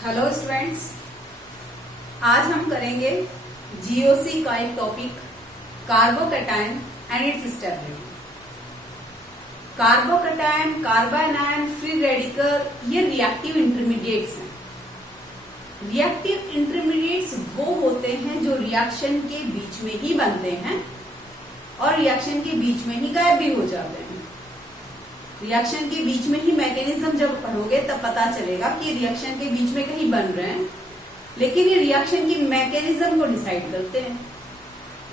Hello students, आज हम करेंगे जीओसी का एक topic carbocation and its stability. Carbocation, carbanion, free radical ये रिएक्टिव इंटरमीडिएट्स हैं। रिएक्टिव इंटरमीडिएट्स वो होते हैं जो रिएक्शन के बीच में ही बनते हैं और रिएक्शन के बीच में ही गायब भी हो जाते हैं। रिएक्शन के बीच में ही मैकेनिज्म जब पढ़ोगे तब पता चलेगा कि रिएक्शन के बीच में कहीं बन रहे हैं, लेकिन ये रिएक्शन की मैकेनिज्म को डिसाइड करते हैं।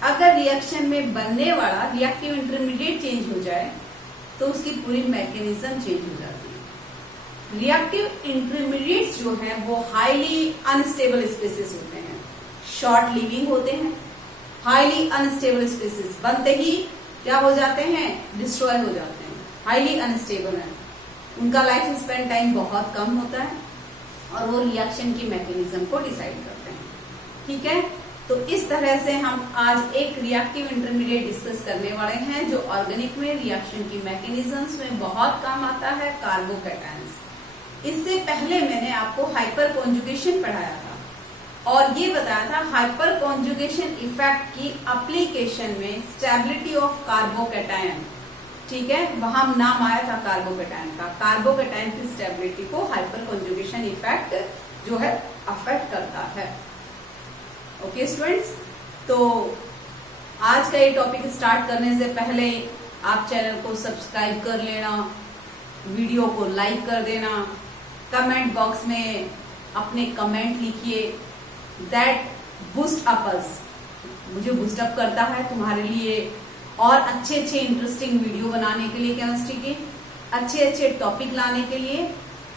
अगर रिएक्शन में बनने वाला रिएक्टिव इंटरमीडिएट चेंज हो जाए तो उसकी पूरी मैकेनिज्म चेंज हो जाती है। रिएक्टिव इंटरमीडिएट्स जो हैं वो हाईली अनस्टेबल स्पेसिस होते हैं, शॉर्ट लिविंग होते हैं। हाईली अनस्टेबल स्पेसिस बनते ही क्या हो जाते हैं? डिस्ट्रॉय हो जाते हैं। हाईली अनस्टेबल है, उनका लाइफ स्पेन टाइम बहुत कम होता है और वो रिएक्शन की मैकेनिज्म को डिसाइड करते हैं। ठीक है, तो इस तरह से हम आज एक रिएक्टिव इंटरमीडिएट डिस्कस करने वाले हैं जो ऑर्गेनिक में रिएक्शन की मैकेनिज्म्स में बहुत काम आता है, कार्बोकैटायंस। इससे पहले मैंने आपको हाइपर कॉन्जुगेशन पढ़ाया था और ये बताया था हाइपर कॉन्जुगेशन इफेक्ट की एप्लीकेशन में स्टेबिलिटी ऑफ कार्बोकैटायन। ठीक है, वहां नाम आया था कार्बोकैटायन का। कार्बोकैटायन की स्टेबिलिटी को हाइपर कॉन्जुगेशन इफेक्ट जो है अफेक्ट करता है। ओके स्टूडेंट्स, तो आज का ये टॉपिक स्टार्ट करने से पहले आप चैनल को सब्सक्राइब कर लेना, वीडियो को लाइक कर देना, कमेंट बॉक्स में अपने कमेंट लिखिए। दैट बूस्ट अप अस, मुझे बूस्ट अप करता है तुम्हारे लिए और अच्छे अच्छे इंटरेस्टिंग वीडियो बनाने के लिए, केमिस्ट्री के अच्छे टॉपिक लाने के लिए,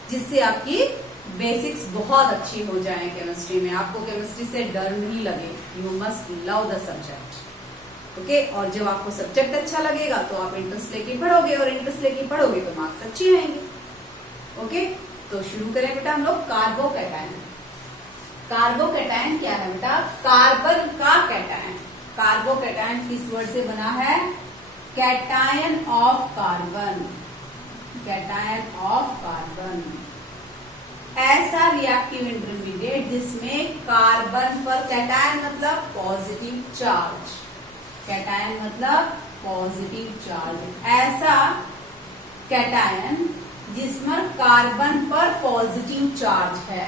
जिससे आपकी बेसिक्स बहुत अच्छी हो जाए केमिस्ट्री में। आपको केमिस्ट्री से डर नहीं लगे। You must love the subject. Okay, और जब आपको सब्जेक्ट अच्छा लगेगा तो आप इंटरेस्ट लेके पढ़ोगे और इंटरेस्ट लेके पढ़ोगे तो मार्क्स अच्छे आएंगे। ओके, तो शुरू करें बेटा हम लोग। कार्बोकैटायन। कार्बोकैटायन क्या है बेटा? कार्बन का कैटायन। कार्बोकैटायन किस वर्ड से बना है? Cation of carbon. Cation of carbon ऐसा रिएक्टिव इंटरमीडिएट जिसमें कार्बन पर, कैटायन मतलब पॉजिटिव चार्ज, कैटायन मतलब पॉजिटिव चार्ज, ऐसा कैटायन जिसमें कार्बन पर पॉजिटिव चार्ज है।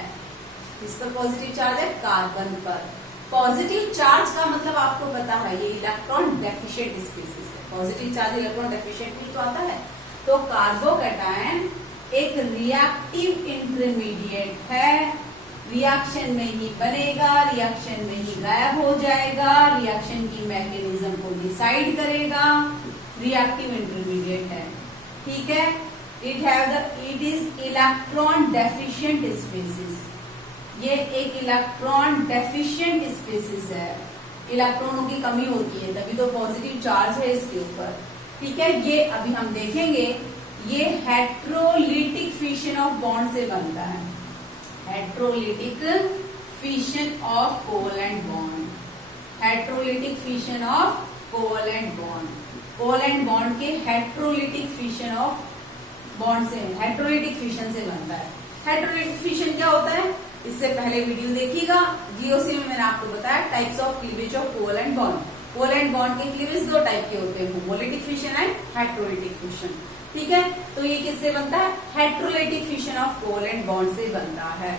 किस पर पॉजिटिव चार्ज है? कार्बन पर। पॉजिटिव चार्ज का मतलब आपको पता है, ये इलेक्ट्रॉन डेफिशिएंट स्पीसीज है। पॉजिटिव चार्ज इलेक्ट्रॉन डेफिशिएंट भी तो आता है। तो कार्बोकैटायन एक रिएक्टिव इंटरमीडिएट है, रिएक्शन में ही बनेगा, रिएक्शन में ही गायब हो जाएगा, रिएक्शन की मैकेनिज्म को डिसाइड करेगा, रिएक्टिव इंटरमीडिएट है। ठीक है, it is electron deficient species. ये एक इलेक्ट्रॉन डेफिशिएंट स्पीसीज है, इलेक्ट्रॉनों की कमी होती है, तभी तो पॉजिटिव चार्ज है इसके ऊपर। ठीक है, ये अभी हम देखेंगे। ये हेट्रोलिटिक फिशन ऑफ बॉन्ड से बनता है। Heterolytic fission of covalent bond. Heterolytic fission of covalent bond. Covalent bond के हेट्रोलिटिक फिशन ऑफ बॉन्ड से, हेट्रोलिटिक फिशन से बनता है। हेट्रोलिटिक फिशन क्या होता है? इससे पहले वीडियो देखिएगा। जीओसी में मैंने आपको बताया types of cleavage of covalent bond. Covalent bond के क्लीवेज दो टाइप के होते हैं, homolytic fission and heterolytic fission. ठीक है, तो ये किससे बनता है? Heterolytic fission of covalent bond से बनता है।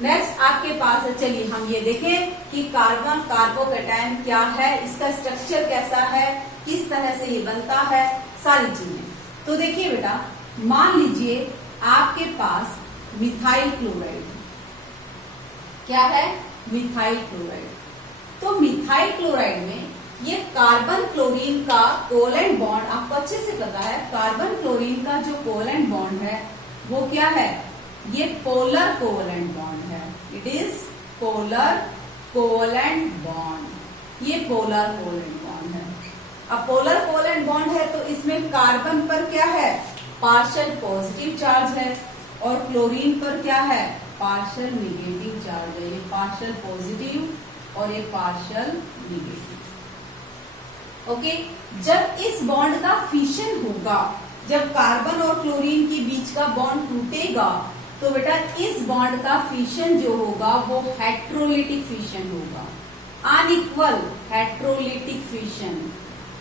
नेक्स्ट आपके पास है, चलिए हम ये देखें कि कार्बन कार्बोकैटायन क्या है, इसका स्ट्रक्चर कैसा है, किस तरह से ये बनता है, सारी चीजें। तो देखिए बेटा, मान लीजिए आपके पास मिथाइल क्लोराइड। क्या है? Methyl chloride. तो मिथाइल क्लोराइड में ये कार्बन क्लोरीन का कोवलेंट बॉन्ड आपको अच्छे से पता है। कार्बन क्लोरीन का जो कोवलेंट बॉन्ड है वो क्या है? ये पोलर कोवलेंट बॉन्ड है। It is polar covalent bond. ये पोलर कोवलेंट बॉन्ड है। अब पोलर कोवलेंट बॉन्ड है तो इसमें कार्बन पर क्या है? पार्शियल पॉजिटिव चार्ज है और क्लोरीन पर क्या है? पार्शियल निगेटिव चार्ज है। ये पार्शियल पॉजिटिव और ये पार्शियल निगेटिव। ओके, जब इस बॉन्ड का फिशन होगा, जब कार्बन और क्लोरीन के बीच का बॉन्ड टूटेगा तो बेटा इस बॉन्ड का फिशन जो होगा वो हेट्रोलिटिक फिशन होगा, अनइक्वल हेट्रोलिटिक फिशन।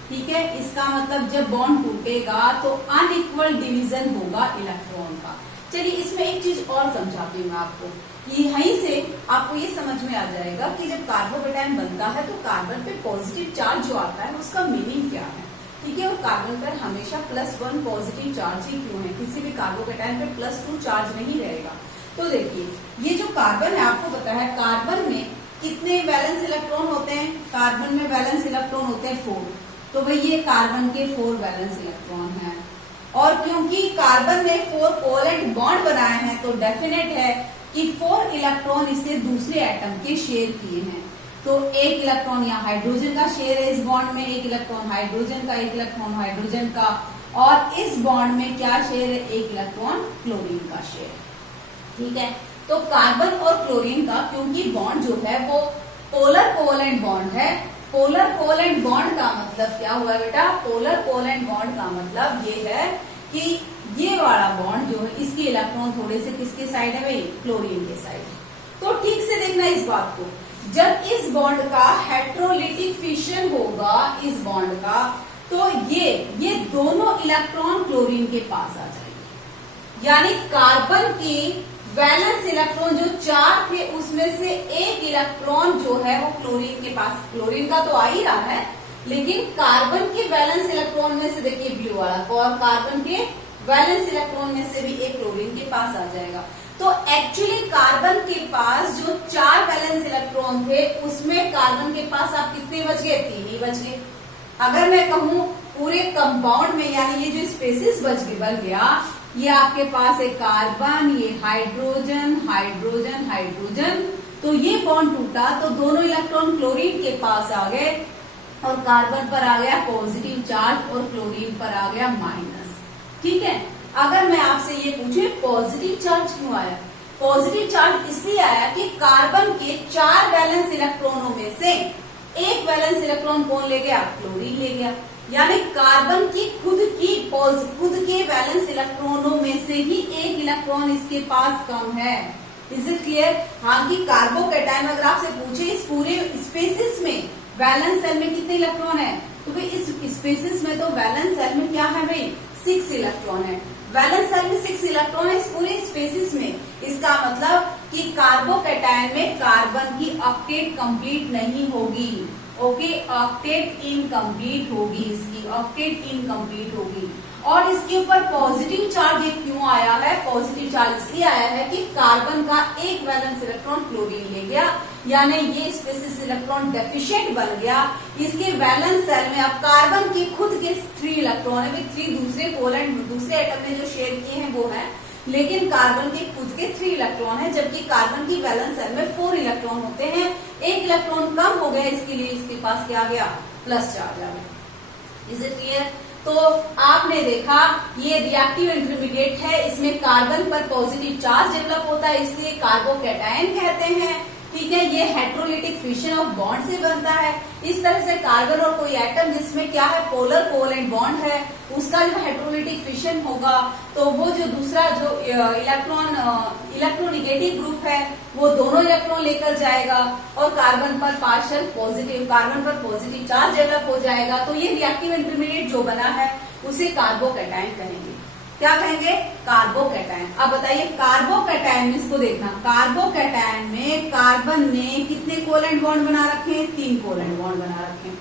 ठीक है, इसका मतलब जब बॉन्ड टूटेगा तो अनइक्वल डिवीजन होगा इलेक्ट्रॉन का। चलिए इसमें एक चीज और समझाती हूँ मैं आपको, यहीं से आपको ये समझ में आ जाएगा कि जब कार्बोकेटायन बनता है तो कार्बन पे पॉजिटिव चार्ज जो आता है उसका मीनिंग क्या है। ठीक है, और कार्बन पर हमेशा +1 पॉजिटिव चार्ज ही क्यों है, किसी भी कार्बोकेटायन पे +2 चार्ज नहीं रहेगा। तो देखिए ये जो कार्बन है, आपको पता है कार्बन में कितने वैलेंस इलेक्ट्रॉन होते हैं, कार्बन में वैलेंस इलेक्ट्रॉन होते हैं 4, तो भाई ये कार्बन के 4 वैलेंस इलेक्ट्रॉन हैं। और क्योंकि कार्बन ने 4 कोवेलेंट बॉन्ड बनाए हैं तो डेफिनेट है कि 4 इलेक्ट्रॉन इससे दूसरे एटम के शेयर किए हैं। तो एक इलेक्ट्रॉन यहाँ हाइड्रोजन का शेयर है इस बॉन्ड में, एक इलेक्ट्रॉन हाइड्रोजन का, एक इलेक्ट्रॉन हाइड्रोजन का, और इस बॉन्ड में क्या शेयर है, एक इलेक्ट्रॉन क्लोरीन का शेयर। ठीक है, तो कार्बन और क्लोरीन का क्योंकि बॉन्ड जो है वो पोलर कोवेलेंट बॉन्ड है। पोलर कोवेलेंट बॉन्ड का मतलब क्या हुआ बेटा, पोलर कोवेलेंट बॉन्ड का मतलब ये है कि ये वाला बॉन्ड जो है इसके इलेक्ट्रॉन थोड़े से किसके साइड है भाई, क्लोरीन के साइड। तो ठीक से देखना इस बात को, जब इस बॉन्ड का हेट्रोलिटिक फिशन होगा इस बॉन्ड का, तो ये दोनों इलेक्ट्रॉन क्लोरीन के पास आ जाएंगे। यानी कार्बन की वैलेंस इलेक्ट्रॉन जो 4 थे उसमें से एक इलेक्ट्रॉन जो है वो क्लोरीन के पास, क्लोरीन का तो आ ही रहा है, लेकिन कार्बन के वैलेंस इलेक्ट्रॉन में से देखिए ब्लू वाला, और कार्बन के वैलेंस इलेक्ट्रॉन में से भी एक क्लोरीन के पास आ जाएगा। तो एक्चुअली कार्बन के पास जो 4 वैलेंस इलेक्ट्रॉन थे उसमें कार्बन के पास आप कितने बच गए, 3 ही बच गए। अगर मैं कहूं पूरे कंपाउंड में, यानी ये जो स्पेसिस बन गया, ये आपके पास है कार्बन, ये हाइड्रोजन, हाइड्रोजन, हाइड्रोजन, तो ये बॉन्ड टूटा तो दोनों इलेक्ट्रॉन क्लोरीन के पास आ गए और कार्बन पर आ गया पॉजिटिव चार्ज और क्लोरीन पर आ गया माइनस। ठीक है, अगर मैं आपसे ये पूछूं पॉजिटिव चार्ज क्यों आया, पॉजिटिव चार्ज इसलिए आया कि कार्बन के 4 वैलेंस इलेक्ट्रॉनों में से एक वैलेंस इलेक्ट्रॉन कौन ले गया, क्लोरीन ले गया। यानी कार्बन की खुद के वैलेंस इलेक्ट्रॉनों में से ही एक इलेक्ट्रॉन इसके पास कम है। Is it clear? हाँ, कि कार्बोकेटायन अगर आपसे पूछे इस पूरे स्पेसिस में वैलेंस सेल में कितने इलेक्ट्रॉन है, तो भाई इस स्पेसिस में तो वैलेंस सेल में क्या है भाई, 6 इलेक्ट्रॉन है। वैलेंस सेल में 6 इलेक्ट्रॉन है इस पूरे स्पेसिस में। इसका मतलब कि कार्बोकेटायन में कार्बन की ऑक्टेट कंप्लीट नहीं होगी। ओके, ऑक्टेट इनकम्प्लीट होगी, इसकी ऑक्टेट इनकम्प्लीट होगी। और इसके ऊपर पॉजिटिव चार्ज ये क्यों आया है, पॉजिटिव चार्ज इसलिए आया है कि कार्बन का एक वैलेंस इलेक्ट्रॉन क्लोरीन ले गया, यानी ये स्पेसिस इलेक्ट्रॉन डेफिशिएंट बन गया। इसके वैलेंस सेल में अब कार्बन के खुद के 3 इलेक्ट्रॉन है, 3 दूसरे कोवेलेंट दूसरे एटम ने जो शेयर किए हैं वो है, लेकिन कार्बन के खुद के 3 इलेक्ट्रॉन है, जबकि कार्बन की वैलेंस सेल में 4 इलेक्ट्रॉन होते हैं। एक इलेक्ट्रॉन कम हो गया, इसके लिए इसके पास क्या आ गया, प्लस चार्ज आ गया। Is it clear? तो आपने देखा ये रिएक्टिव इंटरमीडिएट है, इसमें कार्बन पर पॉजिटिव चार्ज डेवलप होता है, इसलिए कार्बोकेटायन कहते हैं। ठीक है, ये हेट्रोलिटिक फिशन ऑफ बॉन्ड से बनता है। इस तरह से कार्बन और कोई एटम जिसमें क्या है, पोलर कोवेलेंट बॉन्ड है, उसका जो हेट्रोलिटिक फिशन होगा तो वो जो दूसरा जो इलेक्ट्रोनिगेटिव ग्रुप है वो दोनों इलेक्ट्रॉन लेकर जाएगा और कार्बन पर कार्बन पर पॉजिटिव चार्ज डेवलप हो जाएगा। तो ये रिएक्टिव इंटरमीडिएट जो बना है उसे कार्बोकेटायन कहेंगे। क्या कहेंगे, कार्बोकेटायन। अब बताइए कार्बोकेटायन में इसको देखना, कार्बोकेटायन में कार्बन ने कितने कोवेलेंट बॉन्ड बना रखे हैं, 3 कोवेलेंट बॉन्ड बना रखे हैं।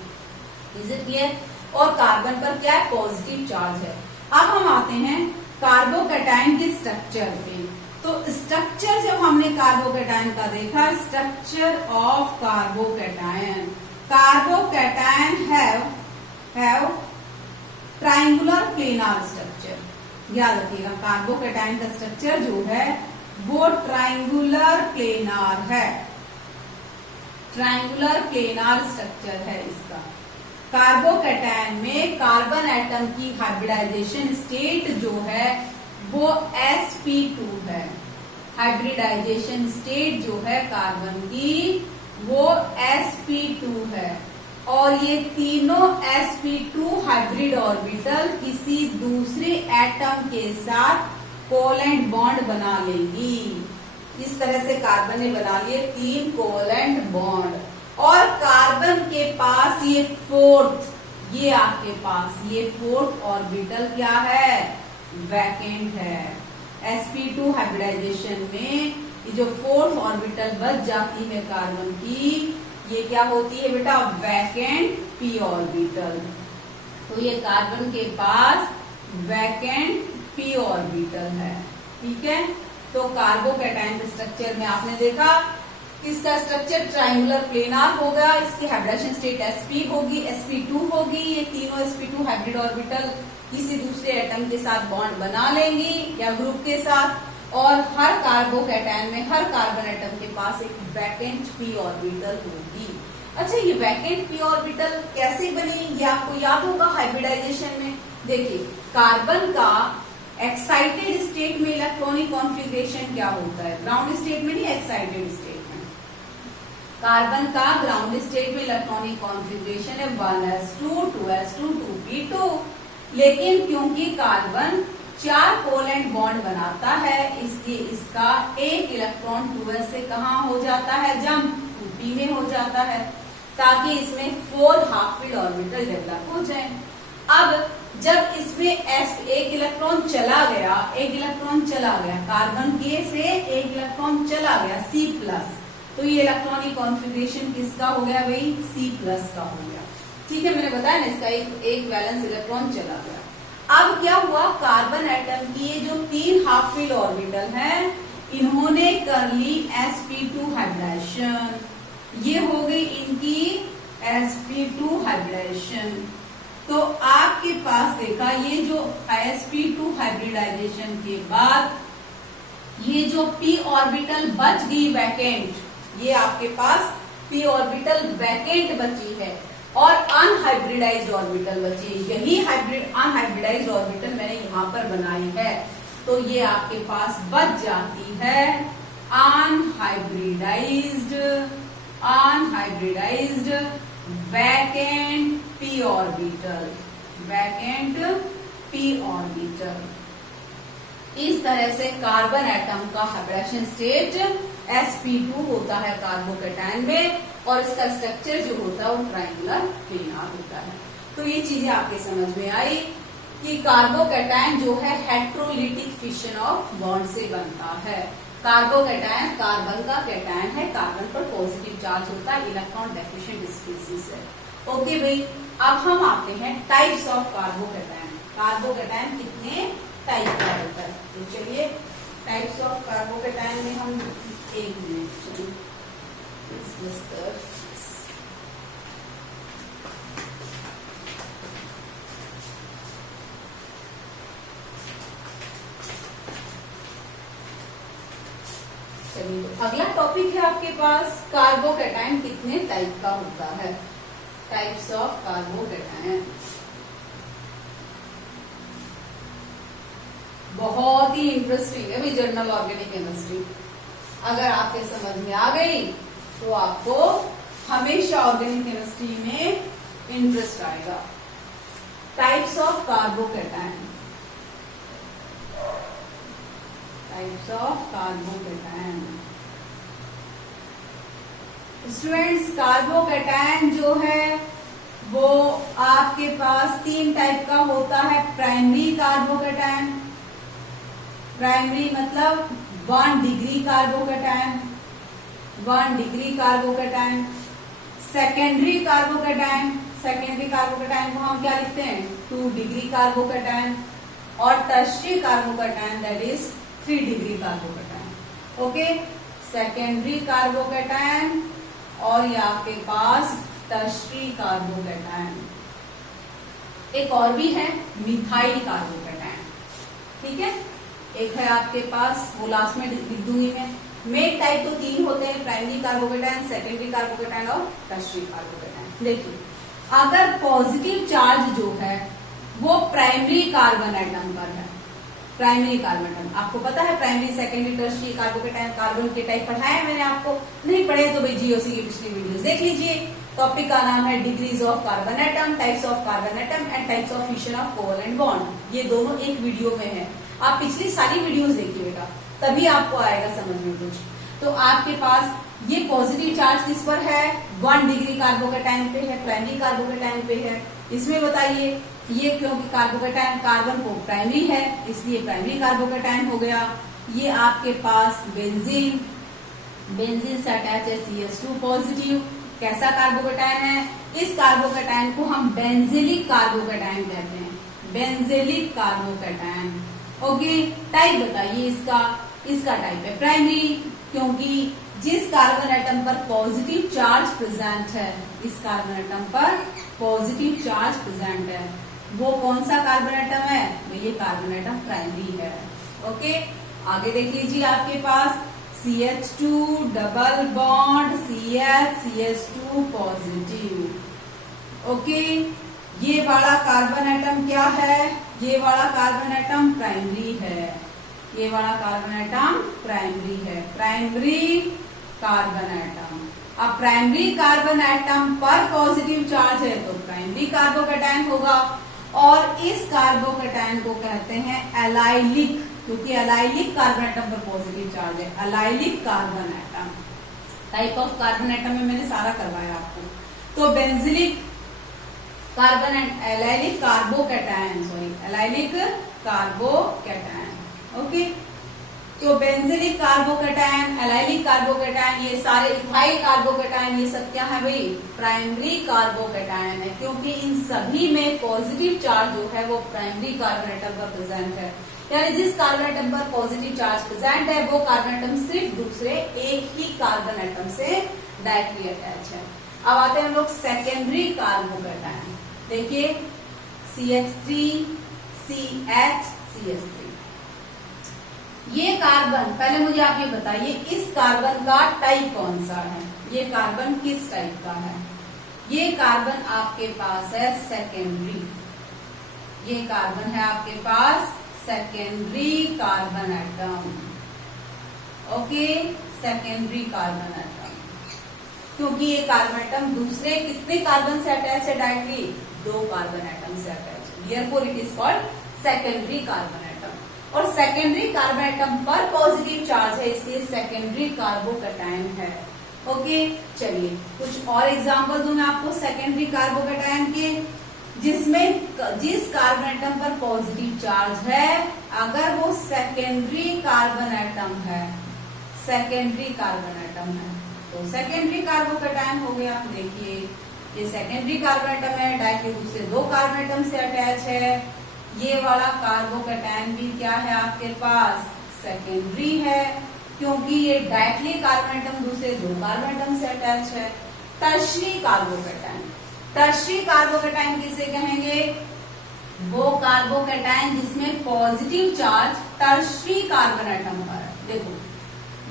Is it clear? और कार्बन पर क्या है, पॉजिटिव चार्ज है। अब हम आते हैं कार्बोकेटायन के स्ट्रक्चर पे। तो स्ट्रक्चर जब हमने कार्बोकेटायन का देखा, structure of carbocation, carbocation have triangular planar structure. याद रखिएगा कार्बोकेटायन का स्ट्रक्चर जो है वो ट्राइंगुलर प्लेनार है, ट्राइंगुलर प्लेनार स्ट्रक्चर है इसका। कार्बोकेटायन में कार्बन एटम की हाइब्रिडाइजेशन स्टेट जो है वो sp2 है। हाइब्रिडाइजेशन स्टेट जो है कार्बन की वो sp2 है, और ये तीनों sp2 हाइब्रिड ऑर्बिटल किसी दूसरे एटम के साथ कोवेलेंट बॉन्ड बना लेंगी। इस तरह से कार्बन ने बना लिए 3 कोवेलेंट बॉन्ड, और कार्बन के पास ये फोर्थ, ये आपके पास ये फोर्थ ऑर्बिटल क्या है, वैकेंट है। sp2 हाइब्रिडाइजेशन में ये जो फोर्थ ऑर्बिटल बच जाती है कार्बन की, ये क्या होती है बेटा, वैकेंट p ऑर्बिटल। तो ये कार्बन के पास वैकेंट p ऑर्बिटल है, ठीक है। तो कार्बोकैटायन स्ट्रक्चर में आपने देखा इसका स्ट्रक्चर ट्रायंगुलर प्लेनार होगा, इसकी हाइब्रिडेशन स्टेट sp होगी, sp2 होगी। ये तीनों sp2 हाइब्रिड ऑर्बिटल किसी दूसरे एटम के साथ बॉन्ड बना लेंगी या ग्रुप के साथ, और हर कार्बोकैटायन में हर कार्बन एटम के पास एक वैकेंट p ऑर्बिटल होगी। अच्छा, ये वैकेंट p ऑर्बिटल कैसे बनी, ये आपको याद होगा हाइब्रिडाइजेशन में। देखिए, कार्बन का एक्साइटेड स्टेट में इलेक्ट्रॉनिक कॉन्फ़िगरेशन क्या होता है, ग्राउंड स्टेट में नहीं, एक्साइटेड स्टेट में। कार्बन का ग्राउंड स्टेट में इलेक्ट्रॉनिक कॉन्फ़िगरेशन है 1s2 2s2 2p2, लेकिन क्योंकि कार्बन 4 कोवेलेंट बॉन्ड बनाता है, इसलिए इसका एक इलेक्ट्रॉन 2s से कहाँ हो जाता है, जंप 2p में हो जाता है, ताकि इसमें 4 हाफ फील्ड ऑर्बिटल डेवलप हो जाए। अब जब इसमें एक इलेक्ट्रॉन चला गया, कार्बन के से एक इलेक्ट्रॉन चला गया C+, तो ये इलेक्ट्रॉनिक कॉन्फ़िगरेशन किसका हो गया भाई, C+ का हो गया, ठीक है। मैंने बताया ना, इसका एक वैलेंस इलेक्ट्रॉन चला गया। अब क्या हुआ, कार्बन एटम की ये जो 3 हाफ फील्ड ऑर्बिटल हैं, इन्होंने कर ली sp2 हाइब्रिडाइजेशन, ये हो गई इनकी sp2 हाइब्रिडाइजेशन। तो आपके पास देखा, ये जो sp2 हाइब्रिडाइजेशन के बाद ये जो p ऑर्बिटल बच गई वैकेंट, ये आपके पास p ऑर्बिटल वैकेंट बची है और अनहाइब्रिडाइज्ड ऑर्बिटल बची। यही अनहाइब्रिडाइज्ड ऑर्बिटल मैंने यहाँ पर बनाई है, तो ये आपके पास बच जाती है अनहाइब्रिडाइज्ड वैकेंट p ऑर्बिटल, इस तरह से कार्बन एटम का हाइब्रिडेशन स्टेट sp2 होता है कार्बोकैटायन में, और इसका स्ट्रक्चर जो होता है वो ट्रायंगुलर प्लेनार होता है। तो ये चीजें आपके समझ में आई कि कार्बोकैटायन जो है हेट्रोलिटिक फिशन ऑफ बॉन्ड से बनता है। कार्बोकैटायन कार्बन का कैटायन है, कार्बन पर पॉजिटिव चार्ज होता है, इलेक्ट्रॉन डेफिशिएंट स्पीसीज है। ओके भाई, अब हम आते हैं टाइप्स ऑफ कार्बोकैटायन। कार्बोकैटायन कितने टाइप का होता है, तो चलिए टाइप्स ऑफ कार्बोकैटायन में हम एक मिनट चलिए, तो अगला टॉपिक है आपके पास कार्बोकैटायन कितने टाइप का होता है, टाइप्स ऑफ कार्बोकैटायन। बहुत ही इंटरेस्टिंग है भाई जर्नल ऑर्गेनिक केमिस्ट्री। अगर आपके समझ में आ गई तो आपको हमेशा ऑर्गेनिक केमिस्ट्री में इंटरेस्ट आएगा। Types of carbocation, students, carbocation जो है वो आपके पास 3 टाइप का होता है। प्राइमरी कार्बोकैटायन, प्राइमरी मतलब 1 degree carbocation, 1 degree carbocation. Secondary carbocation, secondary carbocation को हम क्या लिखते हैं, 2 डिग्री कार्बोकैटायन। और tertiary carbocation that is 3 degree carbocation. Okay, secondary carbocation और ये आपके पास टर्शियरी कार्बोकैटायन। एक और भी है मिथाइल कार्बोकैटायन, ठीक है। एक है आपके पास, वो लास्ट में लिख दूंगी मैं। मेन टाइप तो 3 होते हैं, प्राइमरी कार्बोकैटायन, सेकेंडरी कार्बोकैटायन और टर्शियरी कार्बोकैटायन। देखिए, अगर पॉजिटिव चार्ज जो है वो प्राइमरी कार्बन एटम पर है, प्राइमरी कार्बन एटम, आपको पता है primary secondary tertiary carbocation carbon के टाइप पढ़ाया है मैंने आपको, नहीं पढ़े तो भाई जीओसी की पिछली वीडियोस देख लीजिए। टॉपिक का नाम है degrees of carbon atom, types of carbon atom and types of fusion of covalent bond. ये दोनों एक वीडियो में है, आप पिछली सारी वीडियोस देखिएगा तभी आपको आएगा समझ में कुछ। तो आपके पास ये पॉजिटिव चार्ज किस पर है, 1 डिग्री कार्बोकैटायन पे है, प्राइमरी कार्बोकैटायन पे है। इसमें बताइए ये क्योंकि कार्बोकैटायन कार्बन को प्राइमरी है इसलिए प्राइमरी कार्बोकैटायन हो गया। ये आपके पास बेंजीन, बेंजीन से अटैच है CH2 पॉजिटिव, कैसा कार्बोकैटायन है, इस कार्बोकैटायन को हम बेंजीलिक कार्बोकैटायन कहते हैं, बेंजीलिक कार्बोकैटायन। ओके, टाइप बताइए इसका टाइप है प्राइमरी, क्योंकि जिस कार्बन एटम पर पॉजिटिव चार्ज प्रेजेंट है, इस कार्बन एटम पर पॉजिटिव चार्ज प्रेजेंट है, वो कौन सा कार्बन एटम है, ये कार्बन एटम प्राइमरी है। ओके, आगे देख लीजिए आपके पास CH2 double bond CH2 positive. Okay, ये वाला कार्बन एटम क्या है, ये वाला कार्बन एटम प्राइमरी है, ये वाला कार्बन एटम प्राइमरी है, प्राइमरी कार्बन एटम। अब प्राइमरी कार्बन एटम पर पॉजिटिव चार्ज है तो प्राइमरी कार्बोकैटायन होगा, और इस कार्बोकैटायन को कहते हैं एलाइलिक, क्योंकि एलाइलिक कार्बन एटम पर पॉजिटिव चार्ज है, allylic carbon atom. Type of carbon atom में मैंने सारा करवाया आपको। तो benzylic carbon allylic carbocation, sorry allylic carbocation. Okay, तो बेंजिलिक कार्बोकैटायन, एलाइलिक कार्बोकैटायन, ये सारे इथाइल कार्बोकैटायन, ये सब क्या है भाई, प्राइमरी कार्बोकैटायन है, क्योंकि इन सभी में पॉजिटिव चार्ज जो है वो प्राइमरी कार्बन एटम पर प्रेजेंट है। यानी जिस कार्बन एटम पर पॉजिटिव चार्ज प्रेजेंट है वो कार्बन एटम सिर्फ दूसरे एक ही कार्बन एटम से डायरेक्टली अटैच है। अब आते हैं हम लोग सेकेंडरी कार्बोकैटायन। देखिए CH3 CH CH3, ये कार्बन, पहले मुझे आप ये बताइए इस कार्बन का टाइप कौन सा है, ये कार्बन किस टाइप का है, ये कार्बन आपके पास है सेकेंडरी, ये कार्बन है आपके पास secondary carbon atom. Okay, secondary carbon atom, क्योंकि ये कार्बन एटम दूसरे कितने कार्बन से अटैच है, डायरेक्टली 2 कार्बन एटम से अटैच है, therefore it is called secondary carbon atom. और सेकेंडरी कार्बन एटम पर पॉजिटिव चार्ज है इसलिए सेकेंडरी कार्बोकैटायन है। ओके, चलिए कुछ और एग्जांपल दूं मैं आपको सेकेंडरी कार्बोकैटायन के, जिसमें जिस कार्बन एटम पर पॉजिटिव चार्ज है अगर वो सेकेंडरी कार्बन एटम है, सेकेंडरी कार्बन एटम है तो सेकेंडरी कार्बोकैटायन हो गया। देखिए ये सेकेंडरी कार्बन एटम है, डायरेक्टली दूसरे 2 कार्बन एटम से अटैच है, ये वाला कार्बोकैटायन भी क्या है आपके पास, सेकेंडरी है, क्योंकि ये डायरेक्टली कार्बन एटम दूसरे 2 कार्बन एटम से अटैच है। टर्शरी कार्बोकैटायन, टर्शरी कार्बोकैटायन किसे कहेंगे, वो कार्बोकैटायन जिसमें positive charge tertiary carbon atom पर है। देखो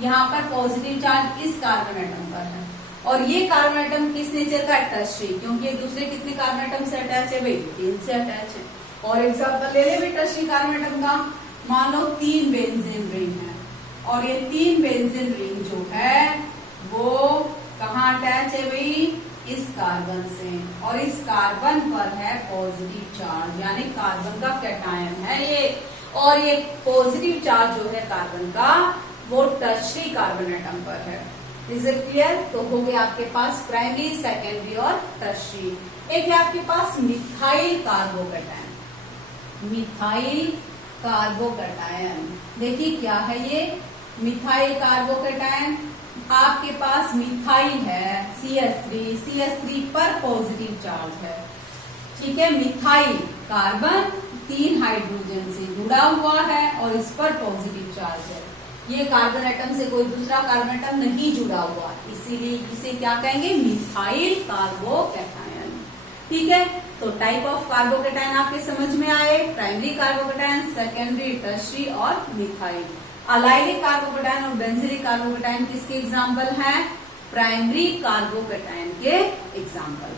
यहाँ पर पॉजिटिव चार्ज इस कार्बन एटम पर है और ये कार्बन एटम किस नेचर का है, टर्शरी, क्योंकि दूसरे कितने कार्बन एटम से अटैच है भाई, 3 से अटैच है। और एग्जाम्पल ले ले भी टर्शरी कार्बन एटम का, मान लो 3 बेंजीन रिंग है और ये 3 बेंजीन रिंग जो है वो कहाँ अटैच है भाई, इस कार्बन से, और इस कार्बन पर है पॉजिटिव चार्ज, यानी कार्बन का कैटायन है ये, और ये पॉजिटिव चार्ज जो है कार्बन का वो टर्शरी कार्बन एटम पर है। Is it clear? तो हो गया आपके पास प्राइमरी, सेकेंडरी और टर्शरी। एक है आपके पास मिथाइल कार्बोकैटायन, मिथाइल कार्बोकैटायन। देखिए क्या है ये मिथाइल कार्बोकैटायन, आपके पास मिथाइल है CH3 पर पॉजिटिव चार्ज है, ठीक है। मिथाइल कार्बन 3 हाइड्रोजन से जुड़ा हुआ है और इस पर पॉजिटिव चार्ज है। ये कार्बन एटम से कोई दूसरा कार्बन एटम नहीं जुड़ा हुआ, इसीलिए इसे क्या कहेंगे, मिथाइल कार्बोकैटायन, ठीक है। तो टाइप ऑफ कार्बोकैटायन आपके समझ में आए, प्राइमरी कार्बोकैटायन, सेकेंडरी, टर्शरी और मिथाइल। अलाइलिक कार्बोकैटायन और बेंजीलिक कार्बोकैटायन किसके एग्जाम्पल हैं, प्राइमरी कार्बोकैटायन के एग्जाम्पल,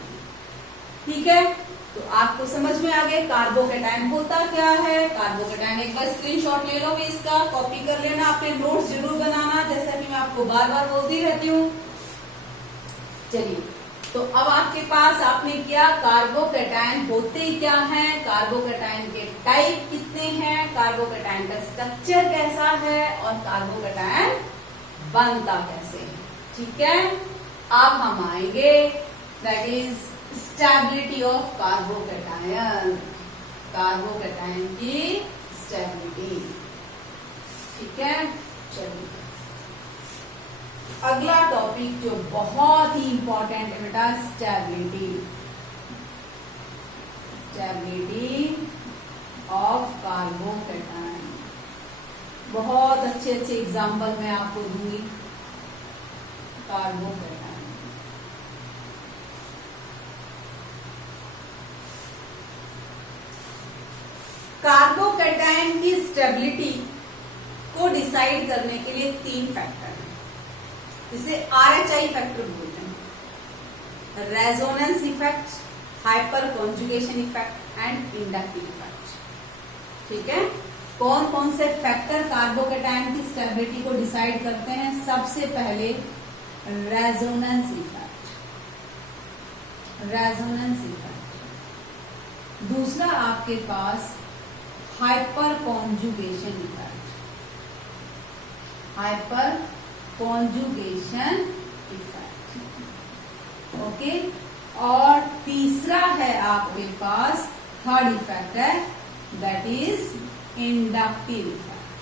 ठीक है। तो आपको समझ में आ गया कार्बोकैटायन होता क्या है। कार्बोकैटायन एक बार स्क्रीनशॉट ले लो, इसका कॉपी कर लेना, अपने नोट्स जरूर बनाना, जैसा कि मैं आपको बार बार बोलती रहती हूँ। चलिए तो अब आपके पास आपने क्या, कार्बोकैटायन होते क्या हैं, कार्बोकैटायन के टाइप कितने हैं, कार्बोकैटायन का स्ट्रक्चर कैसा है और कार्बोकैटायन बनता कैसे है। ठीक है, अब हम आएंगे that is stability of carbocation, carbocation की स्टेबिलिटी। ठीक है, चलिए अगला टॉपिक जो बहुत ही इंपॉर्टेंट है बेटा, स्टेबिलिटी, स्टेबिलिटी ऑफ कार्बोकैटायन। बहुत अच्छे अच्छे एग्जाम्पल मैं आपको दूंगी कार्बोकैटायन। कार्बोकैटायन की स्टेबिलिटी को डिसाइड करने के लिए 3 फैक्टर हैं, जिसे RHI फैक्टर बोलते हैं, resonance effect, hyperconjugation effect and inductive effect. ठीक है, कौन कौन से फैक्टर कार्बोकैटायन की स्टेबिलिटी को डिसाइड करते हैं? सबसे पहले रेजोनेंस इफेक्ट, रेजोनेंस इफेक्ट। दूसरा आपके पास hyperconjugation effect, hyperconjugation effect. Okay, और तीसरा है आपके पास, थर्ड इफेक्ट है that is inductive effect,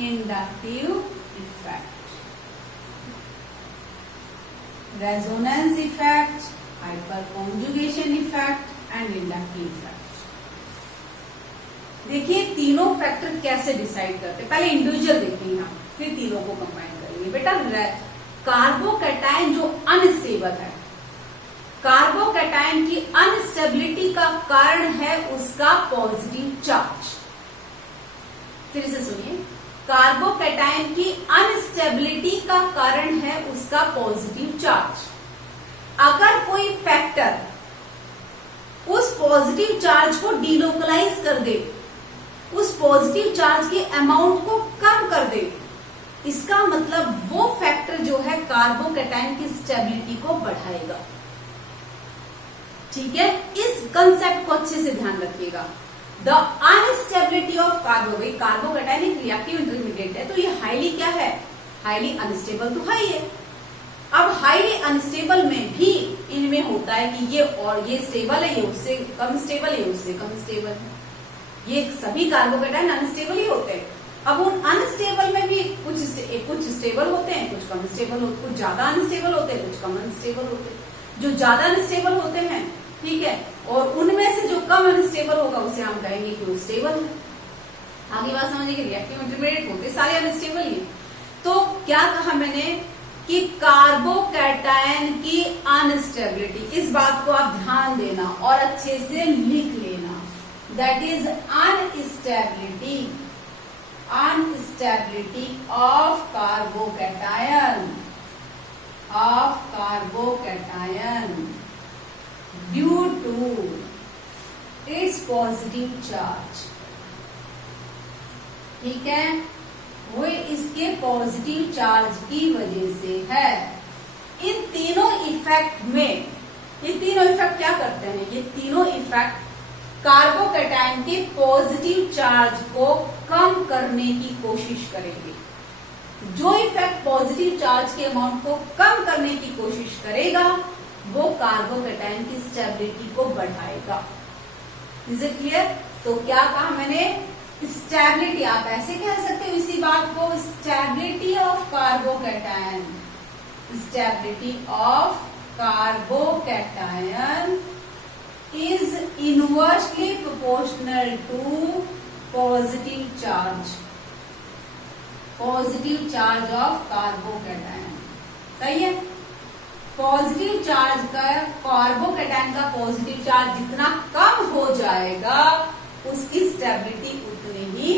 inductive effect, resonance effect, hyperconjugation effect and inductive effect. देखिए तीनों फैक्टर कैसे डिसाइड करते हैं, पहले इंडिविजुअल देखेंगे हम, फिर तीनों को कंबाइन करेंगे। बेटा कार्बोकैटायन जो अनस्टेबल है, कार्बोकैटायन की अनस्टेबिलिटी का कारण है उसका पॉजिटिव चार्ज। फिर से सुनिए, कार्बोकैटायन की अनस्टेबिलिटी का कारण है उसका पॉजिटिव चार्ज। अगर कोई फैक्टर उस पॉजिटिव चार्ज को डिलोकलाइज कर दे, उस पॉजिटिव चार्ज के अमाउंट को कम कर दे, इसका मतलब वो फैक्टर जो है कार्बोकैटायन की स्टेबिलिटी को बढ़ाएगा। ठीक है, इस कंसेप्ट को अच्छे से ध्यान रखिएगा। द अनस्टेबिलिटी ऑफ कार्बोकैटायन एक रिएक्टिव इंटरमीडिएट है, तो ये हाईली क्या है, हाईली अनस्टेबल तो है ही है। अब हाईली अनस्टेबल में भी इनमें होता है कि ये स्टेबल है, ये उससे कम स्टेबल है, ये उससे कम स्टेबल है। ये सभी कार्बोकैटायन अनस्टेबल ही होते हैं। अब उन अनस्टेबल में भी कुछ स्टेबल होते हैं, कुछ कम स्टेबल होते हैं, कुछ ज्यादा अनस्टेबल होते हैं, कुछ कम अनस्टेबल होते हैं। जो ज्यादा अनस्टेबल होते हैं, ठीक है, और उनमें से जो कम अनस्टेबल होगा उसे हम कहेंगे कि वो स्टेबल है। आगे बात समझिए कि रिएक्टिव इंटरमीडिएट होते सारे अनस्टेबल ही। तो क्या कहा मैंने कि कार्बोकैटायन की अनस्टेबिलिटी, इस बात को आप ध्यान देना और अच्छे से लिख लेना, that is unstability, unstability of carbocation, of carbocation due to its positive charge. ठीक है, वो इसके पॉजिटिव चार्ज की वजह से है। इन तीनों इफेक्ट में, ये तीनों इफेक्ट क्या करते हैं, ये तीनों इफेक्ट कार्बोकैटायन के पॉजिटिव चार्ज को कम करने की कोशिश करेंगे। जो इफेक्ट पॉजिटिव चार्ज के अमाउंट को कम करने की कोशिश करेगा वो कार्बोकैटायन की स्टेबिलिटी को बढ़ाएगा। Is it clear? तो क्या कहा मैंने, स्टेबिलिटी, आप ऐसे कह सकते हो इसी बात को, stability of carbocation, stability of carbocation is inversely proportional to positive charge, positive charge of carbocation. सही है, पॉजिटिव चार्ज का, कार्बोकैटायन का पॉजिटिव चार्ज जितना कम हो जाएगा उसकी स्टेबिलिटी उतनी ही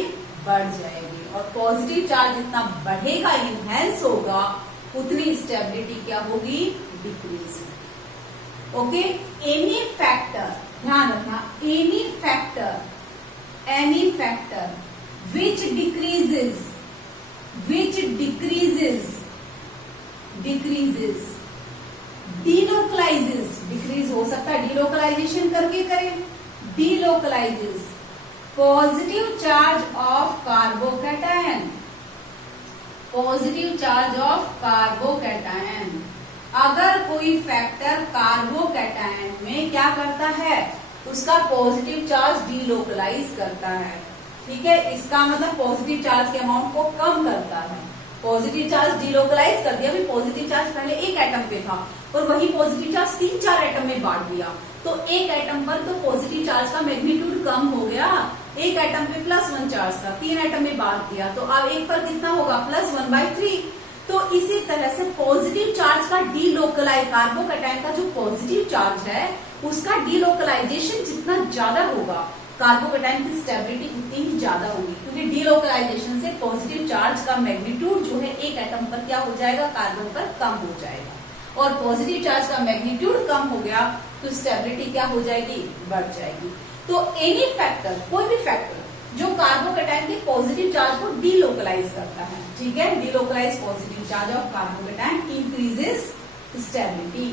बढ़ जाएगी, और पॉजिटिव चार्ज जितना बढ़ेगा, इनहेंस होगा, उतनी स्टेबिलिटी क्या होगी, डिक्रीज होगी। ओके, एनी फैक्टर, ध्यान रखना, any factor which decreases delocalizes, decrease हो सकता है डीलोकलाइजेशन करके करें, delocalizes positive charge of carbocation, positive charge of carbocation. अगर कोई फैक्टर कार्बोकैटायन में क्या करता है, उसका पॉजिटिव चार्ज डीलोकलाइज करता है, ठीक है, इसका मतलब पॉजिटिव चार्ज के अमाउंट को कम करता है। पॉजिटिव चार्ज डीलोकलाइज कर दिया, पॉजिटिव चार्ज पहले एक एटम पे था और वही पॉजिटिव चार्ज 3-4 एटम में बांट दिया, तो एक एटम पर तो पॉजिटिव चार्ज का मैग्नीट्यूड कम हो गया। एक एटम पे +1 चार्ज था, 3 एटम में बांट दिया, तो अब एक पर कितना होगा, +1/3। तो इसी तरह से पॉजिटिव चार्ज का डीलोकलाइज, कार्बोकैटायन का जो पॉजिटिव चार्ज है उसका डीलोकलाइजेशन जितना ज्यादा होगा, कार्बोकैटायन की स्टेबिलिटी उतनी ही ज्यादा होगी, क्योंकि डीलोकलाइजेशन से पॉजिटिव चार्ज का मैग्नीट्यूड जो है एक एटम पर क्या हो जाएगा, कार्बन पर कम हो जाएगा, और पॉजिटिव चार्ज का मैग्नीट्यूड कम हो गया तो स्टेबिलिटी क्या हो जाएगी, बढ़ जाएगी। तो एनी फैक्टर, कोई भी फैक्टर जो कार्बोकैटायन के पॉजिटिव चार्ज को डीलोकलाइज करता है, ठीक है, delocalize positive charge of carbocation increases stability,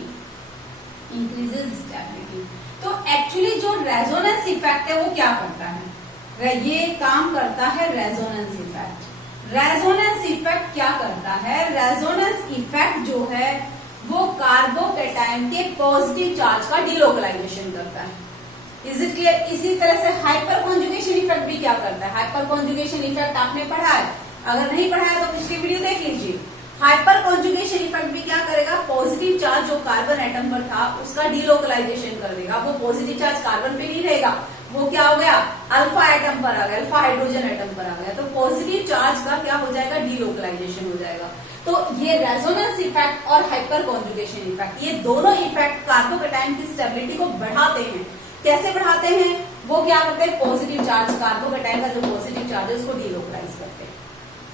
increases stability. तो एक्चुअली जो रेजोनेंस इफेक्ट है वो क्या करता है, ये काम करता है रेजोनेंस इफेक्ट। रेजोनेंस इफेक्ट क्या करता है, रेजोनेंस इफेक्ट जो है वो कार्बोकैटायन के पॉजिटिव चार्ज का डीलोकलाइजेशन करता है। Is it clear? इसी तरह से हाइपर कॉन्जुगेशन इफेक्ट भी क्या करता है, हाइपर कॉन्जुगेशन इफेक्ट आपने पढ़ा है, अगर नहीं पढ़ा है तो पिछली वीडियो देख लीजिए। हाइपर कॉन्जुगेशन इफेक्ट भी क्या करेगा, पॉजिटिव चार्ज जो कार्बन एटम पर था उसका डीलोकलाइजेशन कर देगा, वो पॉजिटिव चार्ज कार्बन पे नहीं रहेगा, वो क्या हो गया, अल्फा एटम पर आ गया, अल्फा हाइड्रोजन एटम पर आ गया, तो पॉजिटिव चार्ज का क्या हो जाएगा, डीलोकलाइजेशन हो जाएगा। तो ये रेजोनेंस इफेक्ट और हाइपर कॉन्जुगेशन इफेक्ट, ये दोनों इफेक्ट कार्बोकैटायन की स्टेबिलिटी को बढ़ाते हैं। कैसे बढ़ाते हैं, वो क्या करते हैं, पॉजिटिव चार्ज, कार्बोकैटायन का जो पॉजिटिव चार्ज है उसको डीलोकलाइज करते हैं।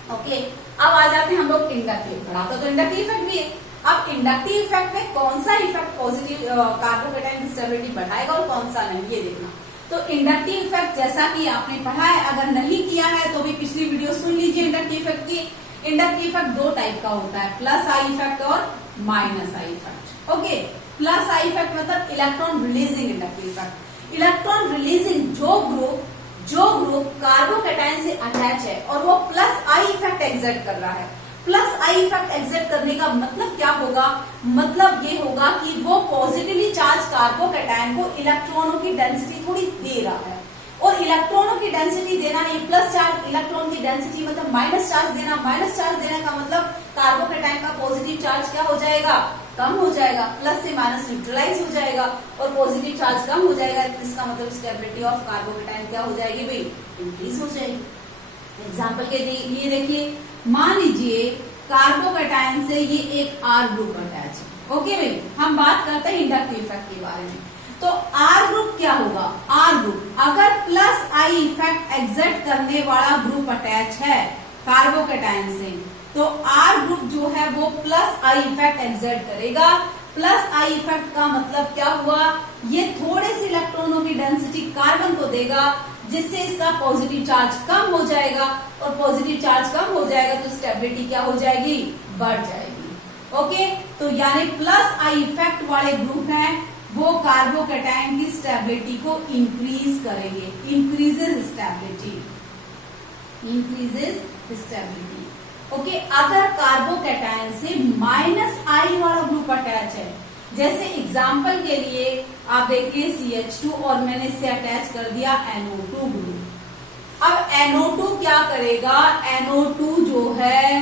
ओके, अब आ जाते हैं हम लोग इंडक्टिव, बढ़ाता तो इंडक्टिव इफेक्ट भी है। अब इंडक्टिव इफेक्ट में कौन सा इफेक्ट पॉजिटिव कार्बोकैटायन की स्टेबिलिटी बढ़ाएगा और कौन सा नहीं, ये देखना। तो इंडक्टिव इफेक्ट जैसा कि आपने पढ़ा है, अगर नहीं किया है तो भी पिछली वीडियो सुन लीजिए इंडक्टिव इफेक्ट की। इंडक्टिव इफेक्ट 2 टाइप का होता है, प्लस आई इफेक्ट और minus I effect. Okay, plus I effect मतलब electron releasing inductive effect. Electron releasing जो ग्रुप कार्बोकैटायन से अटैच है और वो प्लस आई इफेक्ट एग्जर्ट कर रहा है। प्लस आई इफेक्ट एग्जर्ट करने का मतलब क्या होगा, मतलब ये होगा कि वो पॉजिटिवली चार्ज कार्बोकैटायन को इलेक्ट्रॉनों की डेंसिटी थोड़ी दे रहा है, और इलेक्ट्रॉनों की डेंसिटी देना, ये प्लस चार्ज इलेक्ट्रॉन की डेंसिटी मतलब माइनस चार्ज देना, माइनस चार्ज देने का मतलब कार्बोकैटायन का पॉजिटिव चार्ज क्या हो जाएगा, कम हो जाएगा, प्लस से माइनस न्यूट्रलाइज हो जाएगा और पॉजिटिव चार्ज कम हो जाएगा, इसका मतलब स्टेबिलिटी ऑफ कार्बोकैटायन क्या हो जाएगी भाई, इंक्रीज हो जाएगी। एग्जाम्पल के लिए देखिए, मान लीजिए कार्बोकैटायन से ये एक आर ग्रुप अटैच है। ओके भाई, हम बात करते हैं इंडक्टिव इफेक्ट के बारे में। तो आर ग्रुप क्या होगा, आर ग्रुप अगर प्लस आई इफेक्ट एग्जर्ट करने वाला ग्रुप अटैच है कार्बोकैटायन से, तो आर ग्रुप जो है वो प्लस आई इफेक्ट एग्जर्ट करेगा। प्लस आई इफेक्ट का मतलब क्या हुआ, ये थोड़े से इलेक्ट्रॉनों की डेंसिटी कार्बन को देगा, जिससे इसका पॉजिटिव चार्ज कम हो जाएगा, और पॉजिटिव चार्ज कम हो जाएगा तो स्टेबिलिटी क्या हो जाएगी, बढ़ जाएगी। ओके, तो यानी प्लस आई इफेक्ट वाले ग्रुप हैं वो कार्बोकैटायन की स्टेबिलिटी को इंक्रीज करेंगे, increases stability, increases stability. Okay, अगर कार्बोकैटायन से माइनस आई वाला ग्रुप अटैच है, जैसे एग्जाम्पल के लिए आप देखिए CH2 और मैंने इससे अटैच कर दिया NO2 ग्रुप। अब NO2 क्या करेगा, NO2 जो है